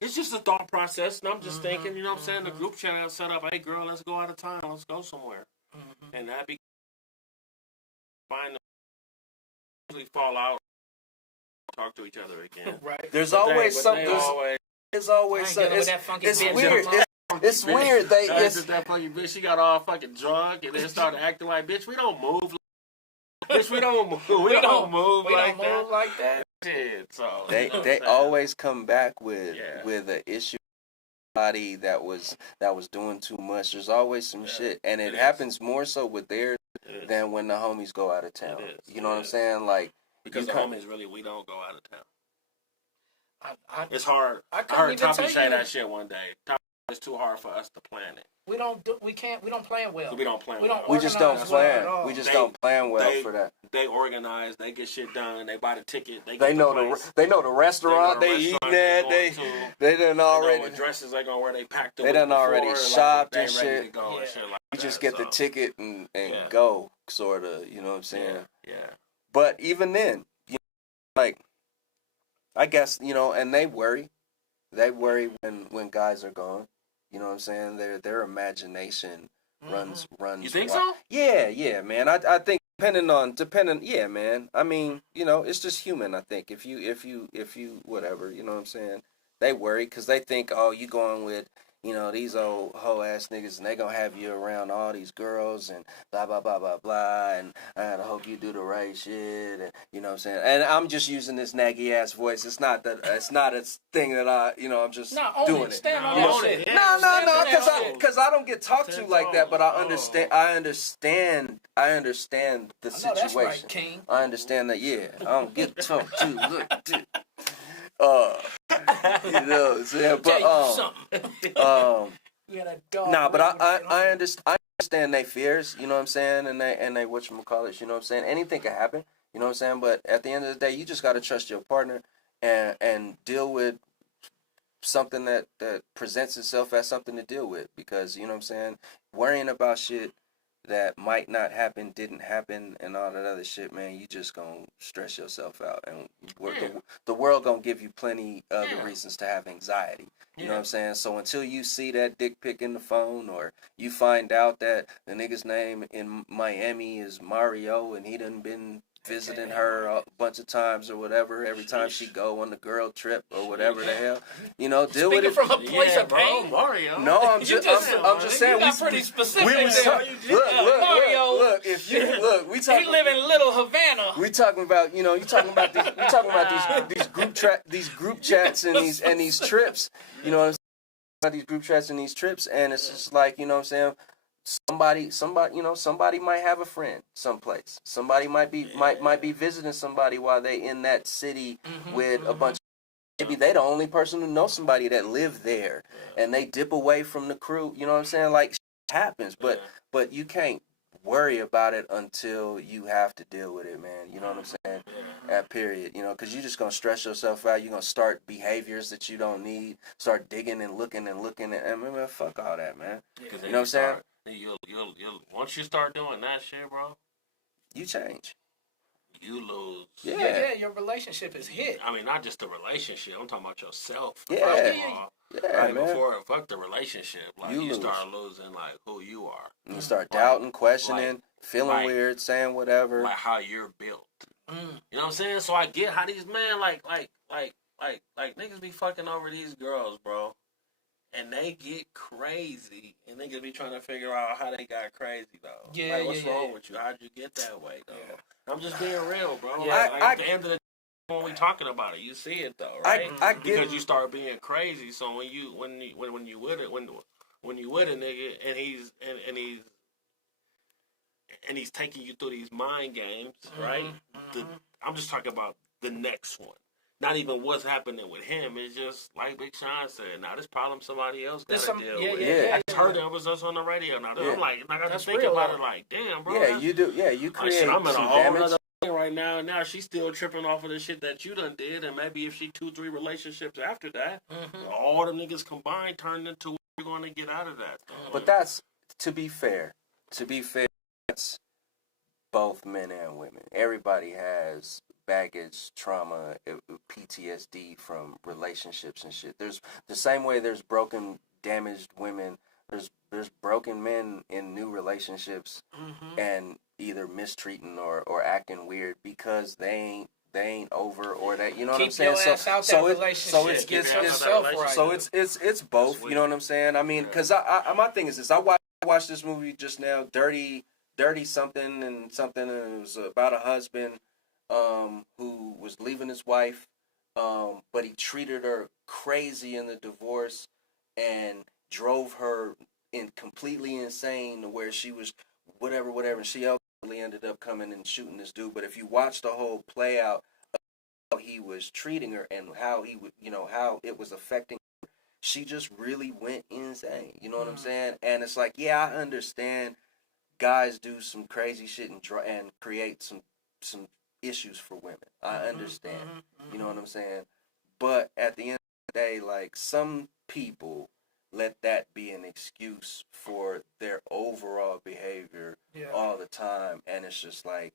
It's just a thought process, and I'm just thinking, you know what I'm saying? The group chat I set up, hey girl, let's go out of town, let's go somewhere, and that be find usually fall out talk to each other again. Right. There's But always they something. always, There's I always ain't something. dealing with that funky It's bitch weird. no more. It's weird. They it's it's, that fucking bitch. She got all fucking drunk and then started acting like, bitch, we don't move. Bitch, we don't move. We don't move We like don't move like that. that. Shit. So they you know what they I'm saying? always come back with Yeah. with an issue. Body that was doing too much. There's always some Yeah, shit, and it it is. happens more so with theirs It is. than when the homies go out of town. It is. You know It what I'm is. saying? Like Because you the can't- homies really, we don't go out of town. I, It's hard. I I couldn't heard even Toppy tell say you. that shit one day. Toppy, it's too hard for us to plan it. we don't plan well. So we don't plan. We don't we just don't organize well at plan. all. We just They- don't plan well they- for that. They organize. They get shit done. They buy the ticket. They They get know the the place. they know the restaurant They know they the eat restaurant at. they They going to. they done They know already. what dresses they gonna wear. They packed them. They done already like, shopped they and ready shit. To go and Yeah. shit like You just that, get the so, ticket and Yeah. go, sort of. You know what I'm saying? Yeah. But even then, you know, like I guess and they worry. They worry when guys are gone. You know what I'm saying? Their imagination runs. You think wild. so? Yeah, man. I think depending, yeah, man. I mean, it's just human. I think if you whatever, you know what I'm saying. They worry because they think, oh, you going with these old hoe ass niggas and they gonna have you around all these girls and blah blah blah blah blah and I gotta hope you do the right shit and you know what I'm saying. And I'm just using this naggy ass voice. It's not a thing that I'm just No, own doing it. it. Stand on You that own shit. it, yeah. No, Stand on because that shit. I don't get talked to Ten like that, but I toes. understand. Oh. I understand the I know that's situation. right, King. I understand that. Yeah, I don't get talked to. Look, dude. You know what I'm saying? Tell you But something. We had a dog. nah, but raising it I on. understand their fears. You know what I'm saying? And they whatchamacallit, you know what I'm saying? Anything can happen. You know what I'm saying? But at the end of the day, you just gotta trust your partner and deal with something that presents itself as something to deal with, because you know what I'm saying, worrying about shit that might not happen, didn't happen, and all that other shit, man, you just gonna stress yourself out, and the world gonna give you plenty other Yeah. reasons to have anxiety. You know Yeah. what I'm saying? So until you see that dick pic in the phone, or you find out that the nigga's name in Miami is Mario and he done been visiting her a bunch of times or whatever, every time she go on the girl trip or whatever the hell, deal with Speaking it. from a place Yeah, of bro, pain. Mario. No, I'm You just just- I'm just saying You got pretty specific we was there. Mario. look, if you look, we He talking live in Little Havana. we talking about you talking about these group chats and these trips, you know what I'm saying? About these group chats and these trips, and it's just like, you know what I'm saying, somebody might have a friend someplace, somebody might be visiting somebody while they in that city with a bunch of, maybe they the only person who knows somebody that live there, and they dip away from the crew, you know what I'm saying, like shit happens, but you can't worry about it until you have to deal with it, man. You know what I'm saying? At period, because you're just gonna stress yourself out. You're gonna start behaviors that you don't need. Start digging and looking and man, fuck all that, man. Because You know what I'm saying? You'll once you start doing that shit, bro, You change. you lose. Yeah. Your relationship is hit. I mean, not just the relationship. I'm talking about yourself. Yeah. First of Yeah. all, Yeah, right man. before fuck the relationship, like You you lose. start losing like who you are, You start doubting, questioning, feeling like- weird, saying whatever. like how you're built. Mm. You know what I'm saying? So I get how these men like niggas be fucking over these girls, bro. And they get crazy, and niggas be trying to figure out how they got crazy, though. Yeah, like, what's yeah, wrong yeah. with you? How'd you get that way, though? I'm just being real, bro. Yeah. Like, at the end of the day, when we talking about it, you see it though, right? I get Because you start being crazy. So when you with it, when you with a nigga and he's taking you through these mind games, right? I'm just talking about the next one. Not even what's happening with him. It's just like Big Sean said. Now this problem somebody else got to deal with. yeah. I just heard that was us on the radio. Now Yeah. I'm like, I got to That's think real, about though. it. Like, damn, bro. yeah, that's- you do. Yeah, you like, create shit, I'm in a some whole damage. nother thing right now. And now she's still tripping off of the shit that you done did. And maybe if she 2-3 relationships after that, all them niggas combined turned into what you're going to get out of that. Though. But that's, to be fair, that's both men and women. Everybody has baggage, trauma, PTSD from relationships and shit. There's the same way there's broken, damaged women. There's broken men in new relationships and either mistreating or acting weird because they ain't they ain't over or that, you know what I'm Keep saying? your ass out that relationship. So it's Keep it's your ass it's out that relationship. so it's both. You know what I'm saying? I mean, because I my thing is this: I watched this movie just now, Dirty something and something, and it was about a husband who was leaving his wife, but he treated her crazy in the divorce and drove her completely insane to where she was whatever, and she ultimately ended up coming and shooting this dude. But if you watch the whole play out of how he was treating her and how he would, how it was affecting her, she just really went insane. You know what I'm saying? And it's like, yeah, I understand guys do some crazy shit and create some issues for women. I understand. You know what I'm saying? But at the end of the day, like, some people let that be an excuse for their overall behavior all the time, and it's just like,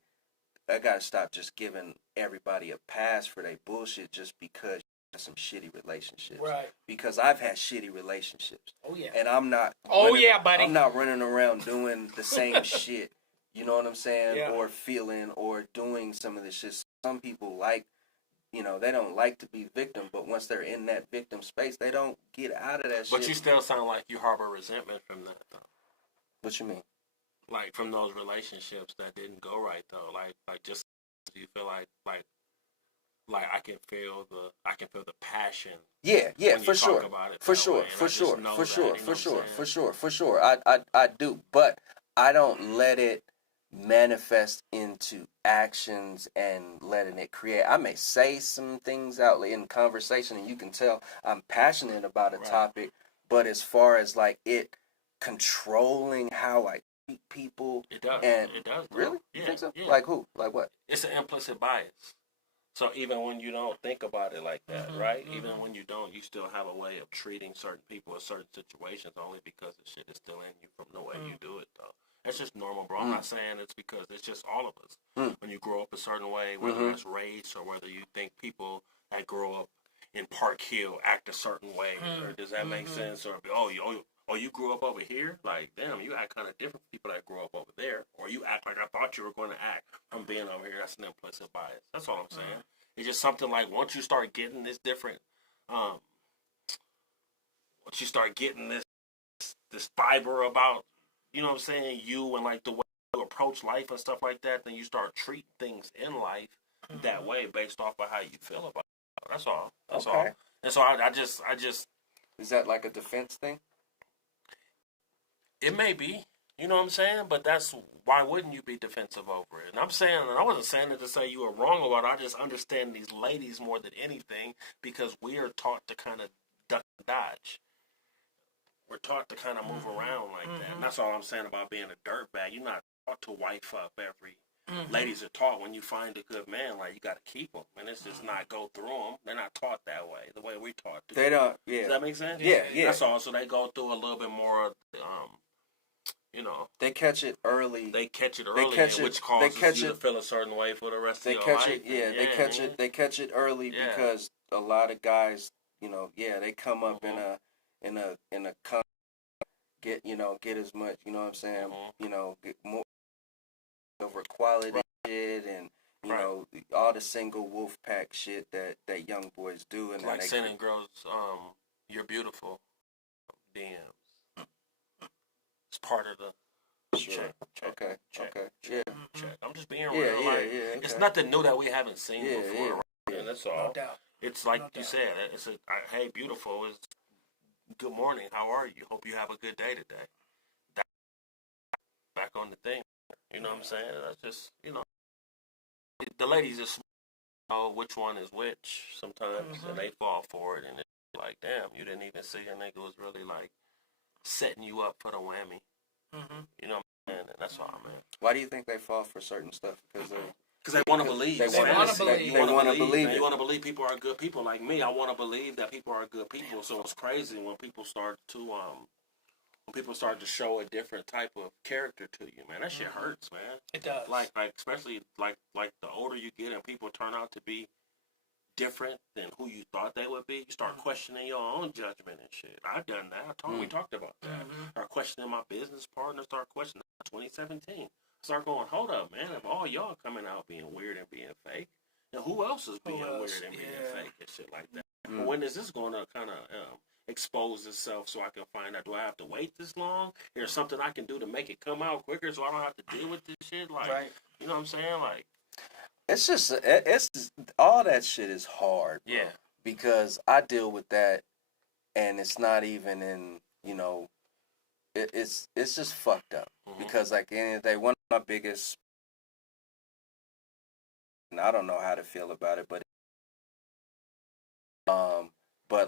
I gotta stop just giving everybody a pass for their bullshit just because you have some shitty relationships. Right. Because I've had shitty relationships. Oh yeah. And I'm not. Buddy. I'm not running around doing the same shit. You know what I'm saying? Yeah. Or feeling or doing some of this shit. Some people like, they don't like to be victim, but once they're in that victim space, they don't get out of that shit. But you still sound like you harbor resentment from that, though. What you mean? Like, from those relationships that didn't go right, though. Like just, do you feel like I can feel the passion. Yeah, when for you sure. talk about it For that way, and I just know that, for sure. I do, but I don't let it manifest into actions and letting it create. I may say some things out in conversation and you can tell I'm passionate about a topic, but as far as like it controlling how I treat people, It does. And It does. really? Yeah. You think so? Yeah. Like who? Like what? It's an implicit bias. So even when you don't think about it like that, right? Even when you don't, you still have a way of treating certain people in certain situations only because the shit is still in you from the way you do it, though. That's just normal, bro. I'm not saying it's because it's just all of us. When you grow up a certain way, whether it's race or whether you think people that grow up in Park Hill act a certain way, or does that make sense? Or you grew up over here? Like, damn, you act kind of different from people that grew up over there. Or you act like I thought you were going to act from being over here. That's an implicit bias. That's all I'm saying. It's just something like once you start getting this different, once you start getting this fiber about, you know what I'm saying, you and like the way you approach life and stuff like that, then you start treating things in life that way based off of how you feel about it. That's all. That's all. And so I just. Is that like a defense thing? It may be. You know what I'm saying? But that's why wouldn't you be defensive over it? And I'm saying, and I wasn't saying it to say you were wrong about it. I just understand these ladies more than anything because we are taught to kind of duck and dodge. We're taught to kind of move around like that. And that's all I'm saying about being a dirtbag. You're not taught to wife up every. Ladies are taught when you find a good man, like, you got to keep them. And it's just not go through them. They're not taught that way, the way we taught to. They don't, yeah. Does that make sense? Yeah. That's all. So they go through a little bit more, they catch it early. They catch it They early, catch which it- causes they catch you it- to feel a certain way for the rest They of your catch life. it, yeah. They catch it early Yeah. because a lot of guys, they come up in a get as much, you know what I'm saying, get more over quality shit and all the single wolf pack shit that young boys do, and Like then sending girls, "You're beautiful" DMs. It's part of the check. Okay. Check. I'm just being Yeah, real. yeah, Like, yeah. It's okay. nothing new that we haven't seen Yeah, before. yeah, Right? And that's all. No doubt. It's like No you doubt. said. It's hey, beautiful. It's good morning. How are you? Hope you have a good day today. Back on the thing. You know what I'm saying? That's just, the ladies just know which one is which sometimes, and they fall for it. And it's like, damn, you didn't even see a nigga was really like setting you up for the whammy. You know what I'm saying? And that's all, man. Why do you think they fall for certain stuff? Because they want to believe. They wanna fantasy. believe. You wanna They wanna believe. believe And it. you want to believe people are good people like me. I want to believe that people are good people. So it's crazy when people start to show a different type of character to you, man. That shit hurts, man. It does. Like especially like the older you get and people turn out to be different than who you thought they would be, you start questioning your own judgment and shit. I've done that. We talked about that. Start questioning my business partner. Start questioning 2017. Start going, hold up, man. If all y'all coming out being weird and being fake, And who else is being Who else? weird and being Yeah. fake and shit like that? Mm. But when is this going to kind of expose itself so I can find out? Do I have to wait this long? There's something I can do to make it come out quicker so I don't have to deal with this shit. Like, Right. you know what I'm saying? Like, It's just all that shit is hard, bro. yeah. Because I deal with that, and it's not even in, you know, it's just fucked up. Mhm. Because like at the end of the day, one of my biggest, and I don't know how to feel about it, but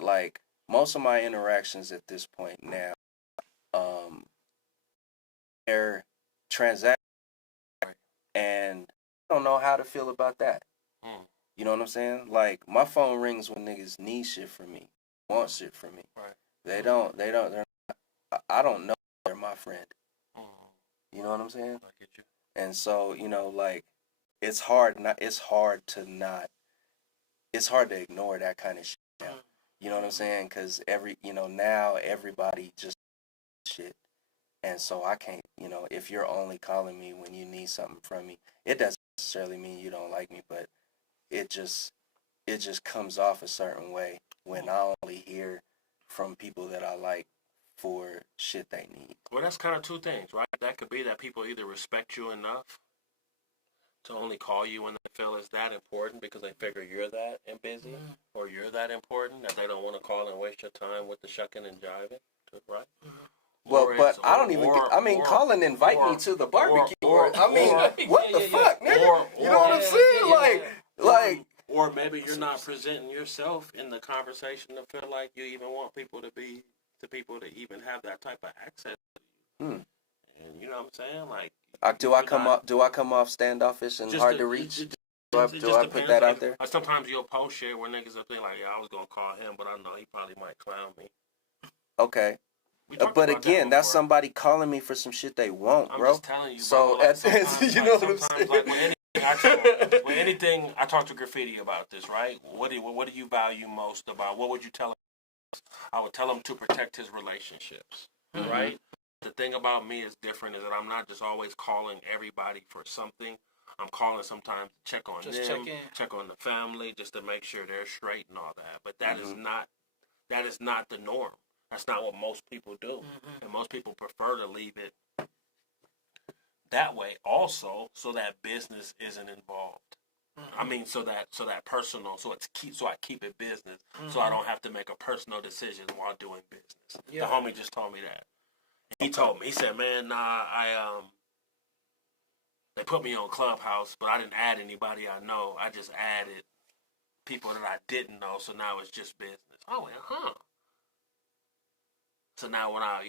like most of my interactions at this point now, they're transactional, and I don't know how to feel about that. Mm. You know what I'm saying? Like my phone rings when niggas need shit from me, want shit from me. Right. They don't. I don't know they're my friend. Mhm. You know what I'm saying? I get you. And so, you know, like it's hard to ignore that kind of shit now. You know what I'm saying? Because now everybody just shit. And so I can't, you know, if you're only calling me when you need something from me, it doesn't necessarily mean you don't like me, but it just comes off a certain way when I only hear from people that I like for shit they need. Well, that's kind of two things, right? That could be that people either respect you enough to only call you when they feel it's that important because they figure you're that and busy, or you're that important that they don't want to call and waste your time with the shucking and jiving, right? Well, Or but it's- I don't even. Call and invite me to the barbecue. What the fuck, nigga? You know what I'm saying? Like, or maybe you're not presenting yourself in the conversation to feel like you even want people to even have that type of access. And you know what I'm saying? Like, do I come off standoffish and hard to reach? Do I put that out there? Sometimes you'll post shit where niggas will be like, yeah, I was gonna call him, but I know he probably might clown me. Okay. But again, that's somebody calling me for some shit they want, bro. I'm just telling you, so bro, like, you know what I'm saying? Like with anything, I talk to Graffiti about this, right? What do you value most about? What would you tell him? I would tell him to protect his relationships, right? The thing about me is different is that I'm not just always calling everybody for something. I'm calling sometimes to check on them, check on the family, just to make sure they're straight and all that. But that is not the norm. That's not what most people do. And most people prefer to leave it that way also so that business isn't involved. I mean, so that personal, so I keep it business, so I don't have to make a personal decision while doing business. Yeah. The homie just told me that. He told me, he said, man, nah, they put me on Clubhouse, but I didn't add anybody I know. I just added people that I didn't know, so now it's just business. I went, huh. So now when I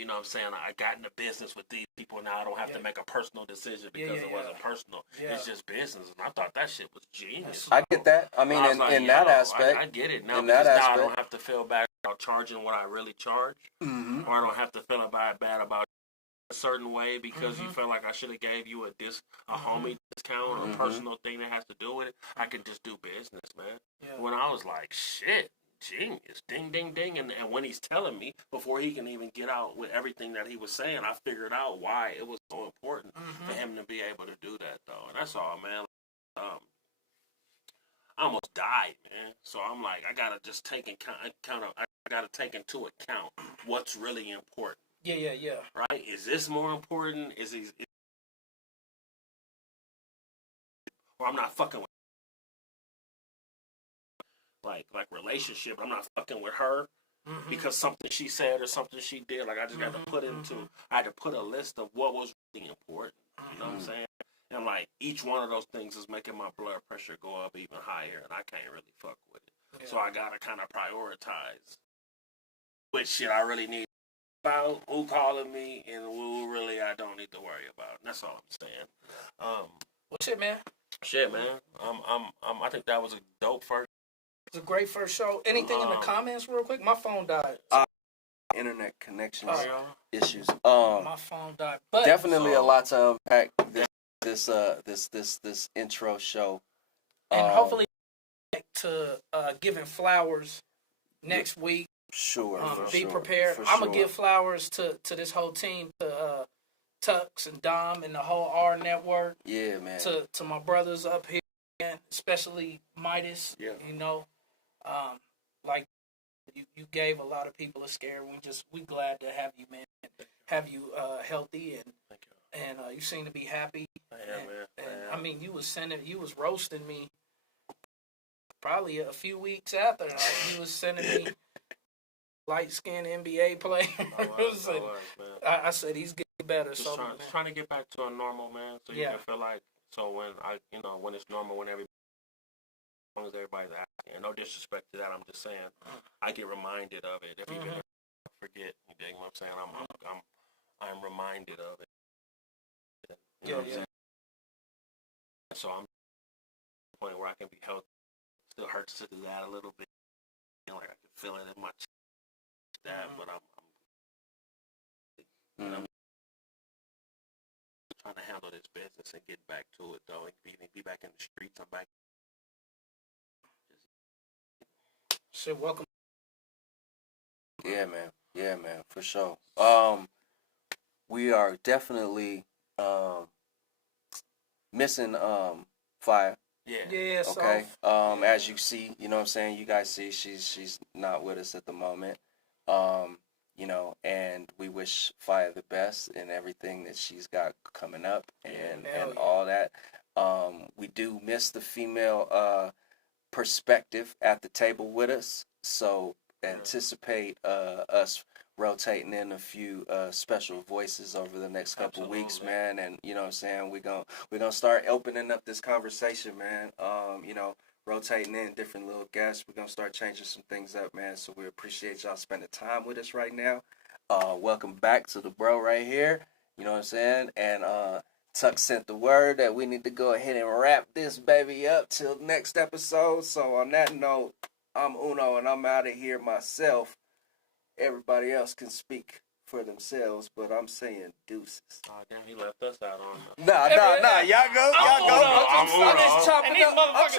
got into business with these people, now I don't have to make a personal decision because it wasn't personal. Yeah. It's just business. And I thought that shit was genius. I get that. I mean, in that aspect. I get it now because now I don't have to feel bad about charging what I really charge. Or I don't have to feel bad about a certain way because you feel like I should have gave you a homie discount or a personal thing that has to do with it. I can just do business, man. Yeah. When I was like, shit. Genius, ding, ding, ding, and when he's telling me before he can even get out with everything that he was saying, I figured out why it was so important for him to be able to do that, though, and that's all, man. I almost died, man. So I'm like, I gotta just take I gotta take into account what's really important. Yeah. Right? Is this more important? Or I'm not fucking with. Like relationship, I'm not fucking with her because something she said or something she did. Like I just got to I had to put a list of what was really important. You know what I'm saying? And like each one of those things is making my blood pressure go up even higher, and I can't really fuck with it. Yeah. So I gotta kind of prioritize which shit I really need about, who calling me, and who really I don't need to worry about. And that's all I'm saying. Well, shit, man. I think that was a dope first. It's a great first show. Anything in the comments real quick? My phone died. Internet connections issues. My phone died. But definitely a lot to unpack this intro show. And hopefully to giving flowers next week. Sure. Be prepared. I'm gonna give flowers to this whole team, to Tux and Dom and the whole R network. Yeah, man. To my brothers up here. man, especially Midas. Yeah. You know, like you gave a lot of people a scare. We glad to have you, man. Have you healthy Thank you. and you seem to be happy. I am, And, man. and I I am. mean, you was roasting me probably a few weeks after. Like, you was sending me light skinned NBA players. I was, man. I said he's getting better. Just So trying to get back to a normal, man. So you Yeah. can feel like, so when when it's normal, when as long as everybody's asking, and no disrespect to that, I'm just saying, I get reminded of it. If you can forget, you dig what I'm saying? I'm reminded of it. You know what I'm saying? So I'm at the point where I can be healthy. Still hurts to do that a little bit. You know, like I can feel it in my chest, but I'm trying to handle this business and get back to it, though. And be back in the streets. I'm back. shit, welcome. Yeah, man, for sure. We are definitely missing Fire. Yeah. Yeah, so Okay. As you see, you know what I'm saying, you guys see she's not with us at the moment. You know, and we wish Fire the best in everything that she's got coming up and Hell yeah. all that. We do miss the female perspective at the table with us, so anticipate us rotating in a few special voices over the next couple weeks, Absolutely. man. And you know what I'm saying, we're gonna start opening up this conversation, man. You know, rotating in different little guests. We're gonna start changing some things up, man. So we appreciate y'all spending time with us right now. Welcome back to the bro right here. You know what I'm saying? And Tuck sent the word that we need to go ahead and wrap this baby up till next episode. So on that note, I'm Uno and I'm out of here myself. Everybody else can speak for themselves, but I'm saying deuces. Oh, damn, he left us out on. Nah. Y'all go. I'm I'm Uno. just chopping And these up. I'm motherfuckers-